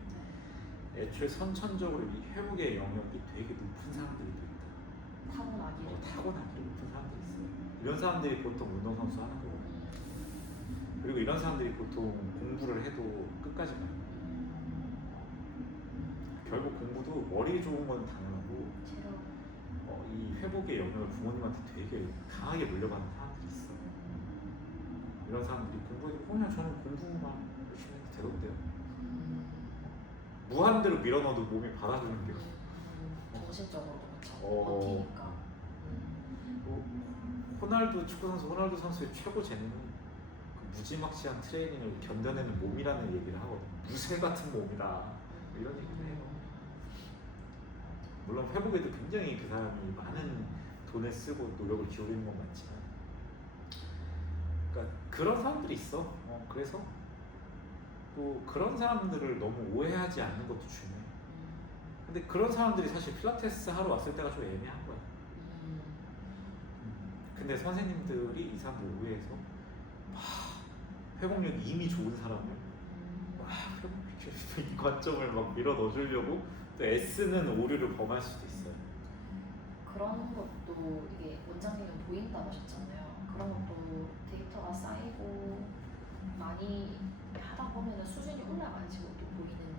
애초에 선천적으로 이 회복의 영역이 되게 높은 사람들이 또 있다. 타고나기를. 타고나기 높은 사람들이 있어요. 이런 사람들이 보통 운동선수 하는 거거든요. 그리고 이런 사람들이 보통 공부를 해도 끝까지 가요. 결국 공부도 머리 좋은 건 당연하고 이 회복의 영역을 부모님한테 되게 강하게 물려받는 사람들이 있어. 이런 사람들이 공부해도 그냥 저는 공부만 열심히 해도 되던데요. 무한대로 밀어넣어도 몸이 받아주는데요. 정신적으로도 그렇죠. 버티니까. 호날두 축구선수 호날두 선수의 최고 재능은 그 무지막지한 트레이닝을 견뎌내는 몸이라는 얘기를 하거든요. 무쇠 같은 몸이다 이런 얘기를 해요. 물론 회복에도 굉장히 그 사람이 많은 돈을 쓰고 노력을 기울이는 건 맞지만 그러니까 그런 사람들이 있어. 그래서 또 그런 사람들을 너무 오해하지 않는 것도 중요해. 근데 그런 사람들이 사실 필라테스 하러 왔을 때가 좀 애매한 거야. 근데 선생님들이 이 사람들 오해해서 회복력이 이미 좋은 사람을 회복력 이 관점을 막 밀어 넣어주려고 또 애쓰는 오류를 범할 수도 있어요. 그런 것도 이게 원장님은 보인다고 하셨잖아요. 그런 것도 데이터가 쌓이고 많이 하다 보면 수준이 올라가야지 또 보이는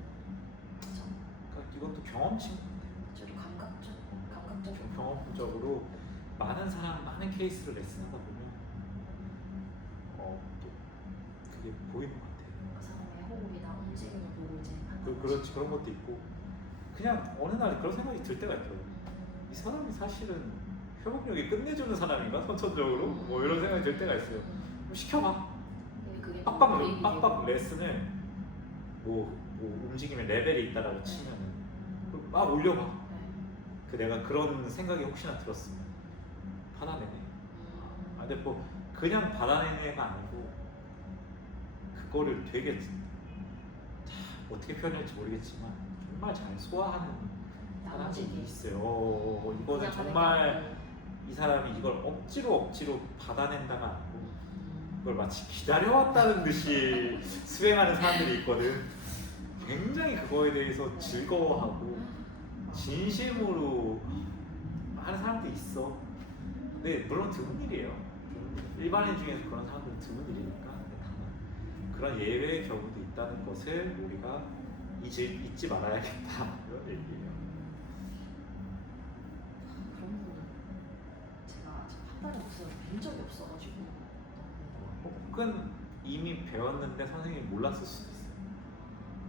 거죠. 그러니까 이것도 경험치인 것 같아요. 저도 감각적으로 경험적으로 많은 사람, 많은 케이스를 레슨하다 보면 또 그게 보이는 것 같아요. 그 사람의 호흡이나 움직임을 보고 이제 그렇지. 그런 것도 있고 그냥 어느 날 그런 생각이 들 때가 있더라고요. 이 사람이 사실은 회복력이 끝내주는 사람인가? 선천적으로? 뭐 이런 생각이 들 때가 있어요. 그럼 시켜봐. 빡빡 레슨을 뭐 움직임의 레벨이 있다라고 치면은 막 올려봐. 그 내가 그런 생각이 혹시나 들었으면 받아내네. 근데 뭐 그냥 받아내는 애가 아니고 그거를 되게 어떻게 표현할지 모르겠지만 정말 잘 소화하는 사람이 있어요. 이거는 정말 이 사람이 이걸 억지로 받아낸다가 아니고 그걸 마치 기다려왔다는 듯이 수행하는 사람들이 있거든. 굉장히 그거에 대해서 즐거워하고 진심으로 하는 사람도 있어. 근데 물론 드문 일이에요. 일반인 중에서 그런 사람들은 드문 일이니까. 다만 그런 예외의 경우도 있다는 것을 우리가 잊지 말아야겠다 이런 얘기예요. 그런 부분 제가 아직 판단을 못해서 본 적이 없어가지고. 혹은 이미 배웠는데 선생님이 몰랐을 수도 있어요.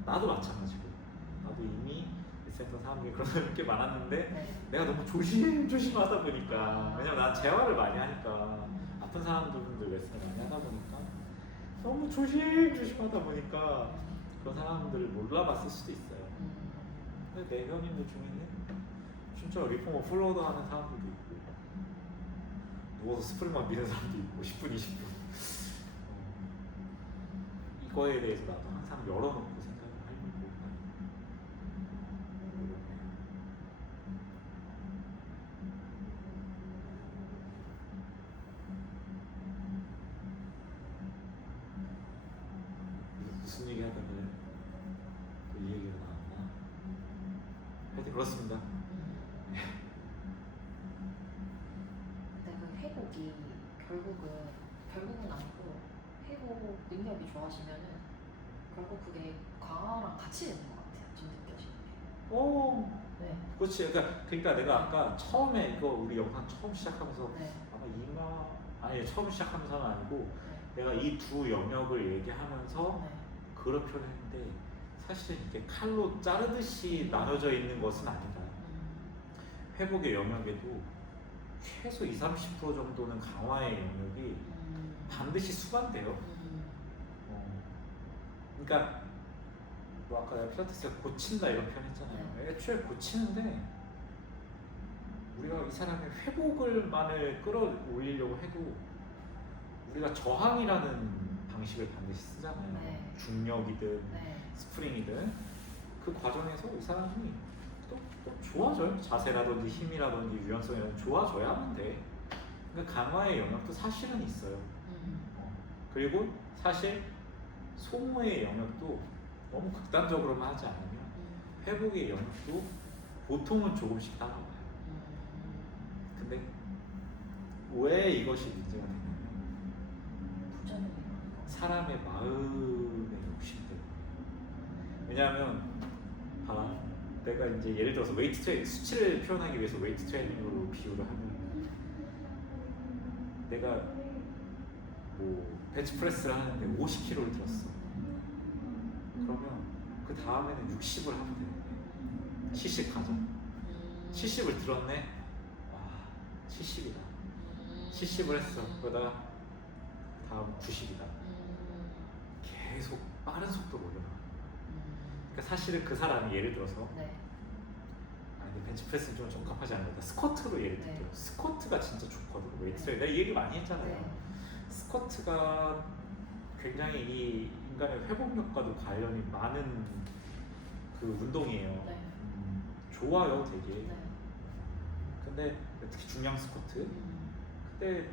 나도 마찬가지고. 나도 이미 했던 사람들이 그런 사람이 꽤 많았는데 내가 너무 조심하다 보니까 왜냐면 난 재활을 많이 하니까 아픈 사람들도 레슨을 많이 하다 보니까 너무 조심하다 보니까 그런 사람들을 몰라봤을 수도 있어요. 근데 내 현인들 중에는 진짜 리포머 풀로드 하는 사람들도 있고 누워서 스프링만 미는 사람도 있고 10분, 20분 이거에 대해서 나도 항상 열어놓고 생각을 하려고 무슨 얘기 하다가 또 이 얘기가 나왔나? 하여튼 그렇습니다. 근데 그 회복이 결국은 아니고 회복 능력이 좋아지면은 결국 그게 강화랑 같이 되는 것 같아요. 지금 느껴지는 게. 오, 네. 그렇지. 그러니까 내가 아까 처음에 이거 우리 영상 처음 시작하면서 네. 아니 처음 시작하면서는 아니고 네. 내가 이 두 영역을 얘기하면서 네. 그런 표현을 했는데 사실 이게 칼로 자르듯이 나눠져 있는 것은 아니다. 회복의 영역에도 최소 20-30% 정도는 강화의 영역이 반드시 수반돼요. 그러니까 뭐 아까 내가 필라테스가 고친다 이런 표현 했잖아요. 애초에 고치는데 우리가 이 사람의 회복을만을 끌어올리려고 해도 우리가 저항이라는 방식을 반드시 쓰잖아요. 네. 중력이든 네. 스프링이든 그 과정에서 이 사람이 또 좋아져요. 자세라든지 힘이라든지 유연성이라든지 좋아져야만 돼. 그러니까 강화의 영역도 사실은 있어요. 그리고 사실 소모의 영역도 너무 극단적으로만 하지 않으면 회복의 영역도 보통은 조금씩 따라와요. 근데 왜 이것이 문제가 되냐면 사람의 마음의 욕심 때문에. 왜냐하면 봐라, 내가 이제 예를 들어서 웨이트 트레이닝, 수치를 표현하기 위해서 웨이트 트레이닝으로 비유를 하면 내가 뭐 벤치프레스를 하는데 50kg를 들었어. 그러면 그 다음에는 60을 하면 되는데 70 가자. 70을 들었네. 와, 70이다. 70을 했어. 그러다가 다음 90이다. 계속 빠른 속도로 올려가. 그러니까 사실은 그 사람이 예를 들어서 아니 벤치프레스는 좀 적합하지 않은 거다. 스쿼트로 예를 들게요. 스쿼트가 진짜 좋거든. 웨이트에 내가 이 얘기 많이 했잖아요. 스쿼트가 굉장히 이 인간의 회복력과도 관련이 많은 그 운동이에요. 좋아요, 되게. 근데 특히 중량 스쿼트. 근데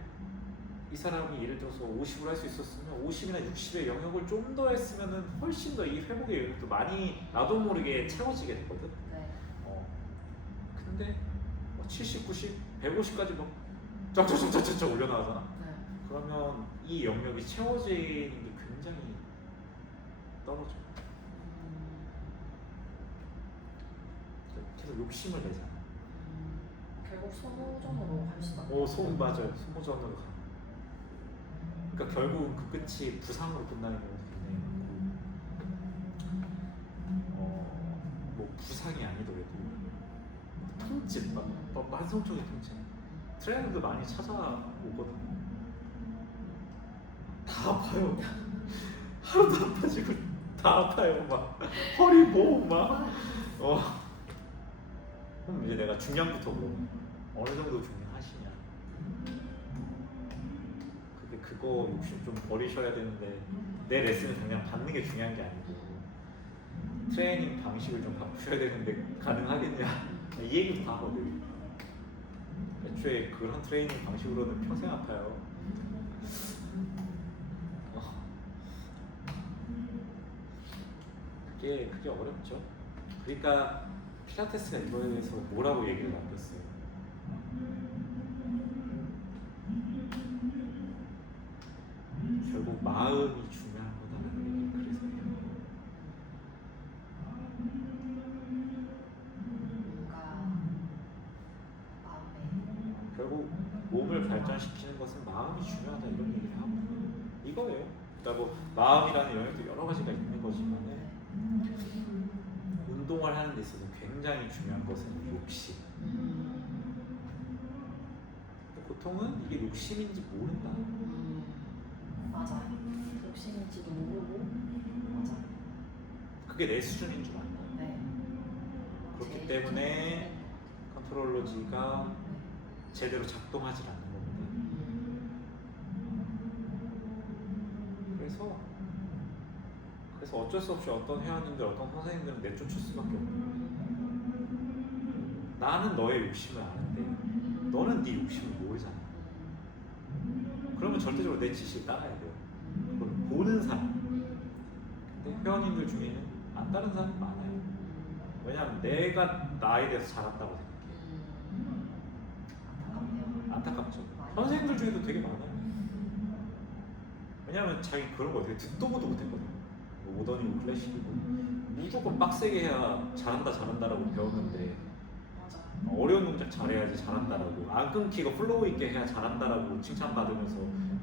이 사람이 예를 들어서 50을 할 수 있었으면 50이나 60의 영역을 좀 더 했으면은 훨씬 더 이 회복의 영역도 많이 나도 모르게 채워지게 되거든. 근데 70, 90, 150까지 뭐 쩍쩍쩍쩍쩍 올려나가잖아. 그러면 이 영역이 채워지는 게 굉장히 떨어져. 계속 욕심을 내잖아. 결국 소모전으로 갈 수밖에. 맞아요. 소모전으로 가. 그러니까 결국은 그 끝이 부상으로 끝나는 경우도 굉장히 많고, 뭐 부상이 아니더라도 통증, 막 만성적인 통증. 트레이너도 많이 찾아오거든요. 다 아파요. 하루도 안 빠지고 다 아파요. 막 허리, 목 막. 그럼 이제 내가 중량부터 물어봐. 어느 정도 중량하시냐? 근데 그거 욕심 좀 버리셔야 되는데 내 레슨을 당장 받는 게 중요한 게 아니고 트레이닝 방식을 좀 바꾸셔야 되는데 가능하겠냐? 이 얘기도 다 하거든. 애초에 그런 트레이닝 방식으로는 평생 아파요. 그게 어렵죠. 그러니까 필라테스가 이거에 대해서 뭐라고 얘기를 남겼어요. 결국 마음이 중요한 거다라는 얘기를 그래서 해요. 결국 몸을 발전시키는 것은 마음이 중요하다 이런 얘기를 하고 이거예요. 그러니까 뭐 마음이라는 영역도 여러 가지가 있는 거지만 운동을 하는 데 있어서 굉장히 중요한 것은 욕심. 보통은 이게 욕심인지 모른다. 맞아. 욕심인지도 모르고. 맞아. 그게 내 수준인 줄 안다. 네. 때문에 컨트롤러지가 제대로 작동하지 않는 겁니다. 그래서 어쩔 수 없이 어떤 회원님들, 어떤 선생님들은 내쫓을 수밖에 없어요. 나는 너의 욕심을 아는데 너는 네 욕심을 모르잖아. 그러면 절대적으로 내 지시에 따라야 돼요. 그걸 보는 사람. 근데 회원님들 중에는 안 따른 사람이 많아요. 왜냐하면 내가 나에 대해서 잘한다고 생각해요. 안타깝죠. 선생님들 중에도 되게 많아요. 왜냐하면 자기 그런 거 어떻게 듣도 보도 못했거든요. 뭐 모던이고 클래식이고 무조건 빡세게 해야 잘한다라고 배웠는데 어려운 동작 잘해야지 잘한다라고, 안 끊기고 플로우 있게 해야 잘한다라고 칭찬받으면서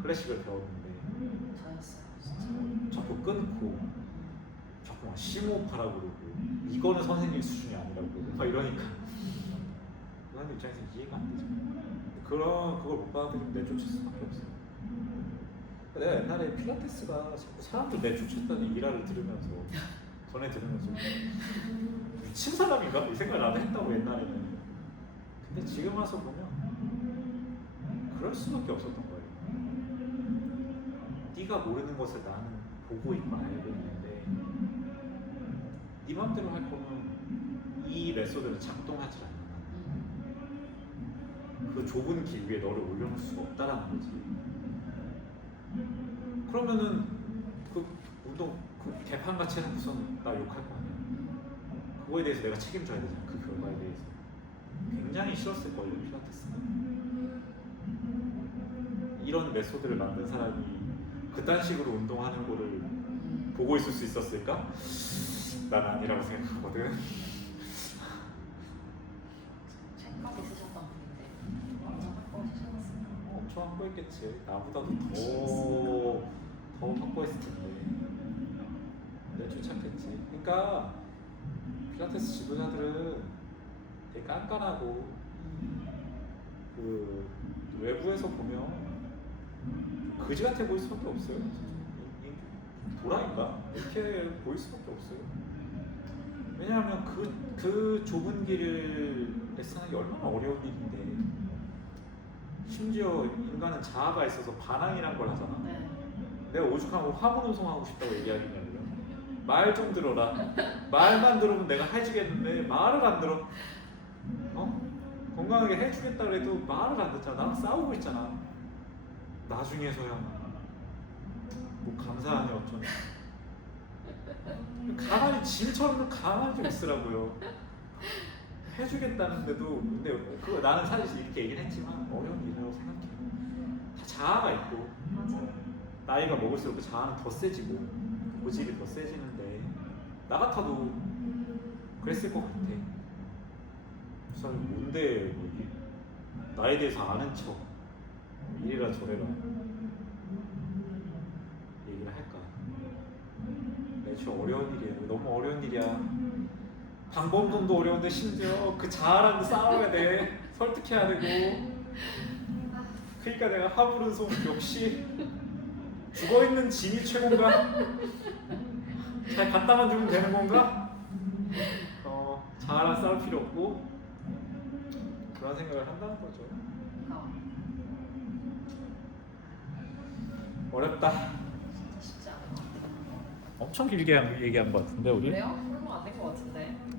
클래식을 배웠는데 자꾸 끊고 자꾸 막 심호흡하라고 그러고 이거는 선생님 수준이 아니라고 그러고 막 이러니까 그 사람 입장에서 이해가 안 되죠. 그걸 못 받아들이면 내쫓을 수밖에 없어요. 내가 옛날에 필라테스가 자꾸 사람들 내쫓았다는 일화를 들으면서 미친 사람인가? 이 생각을 나도 했다고 옛날에는. 근데 지금 와서 보면 그럴 수밖에 없었던 거예요. 네가 모르는 것을 나는 보고 있고 알고 있는데 네 맘대로 할 거면 이 메소드를 작동하지 않는다. 그 좁은 길 위에 너를 올려놓을 수가 없다라는 거지. 그러면은 그 운동 그 개판같이 해놓고선 나 욕할 거 아니야. 그거에 대해서 내가 책임져야 되잖아. 그 결과에 대해서. 굉장히 싫었을 거예요, 필라테스가. 이런 메소드를 만든 사람이 그딴 식으로 운동하는 거를 보고 있을 수 있었을까? 난 아니라고 생각하거든. 책까지 쓰셨던 분인데 완전 확고하셨어요. 엄청 확고했겠지. 나보다도 더 확고했을 텐데. 내쫓았겠지. 그러니까 필라테스 지도자들은 되게 깐깐하고 그 외부에서 보면 그지 같아 보일 수밖에 없어요. 도라인가? 이렇게 보일 수밖에 없어요. 왜냐하면 그 좁은 길을 레슨하는 게 얼마나 어려운 일인데, 심지어 인간은 자아가 있어서 반항이란 걸 하잖아. 네. 내가 오죽하면 화분 운송하고 싶다고 얘기하겠냐고요. 말 좀 들어라. 말만 들으면 내가 해주겠는데 말을 안 들어. 건강하게 해주겠다 그래도 말을 안 듣잖아. 나랑 싸우고 있잖아. 나중에서야 뭐 감사하냐 어쩌냐. 가만히 짐처럼 가만히 좀 있으라고요. 해주겠다는데도. 근데 그거 나는 사실 이렇게 얘기를 했지만 어려운 일이라고 생각해요. 다 자아가 있고 나이가 먹을수록 그 자아는 더 세지고 고집이 더 세지는데 나 같아도 그랬을 것 같아. 그 사람이 뭔데 뭐 나에 대해서 아는 척 이래라 저래라 얘기를 할까. 매주 어려운 일이에요. 너무 어려운 일이야. 방법론도 어려운데 심지어 그 자아랑도 싸워야 돼. 설득해야 되고. 그러니까 내가 하부른송 역시 죽어있는 짐이 최고인가? 잘 갖다만 두면 되는 건가? 자아랑 싸울 필요 없고 그런 생각을 한다는 거죠. 어렵다. 쉽지 않은 것 같아요. 엄청 길게 얘기한 것 같은데 우리? 그래요? 설명 안된 것 같은데.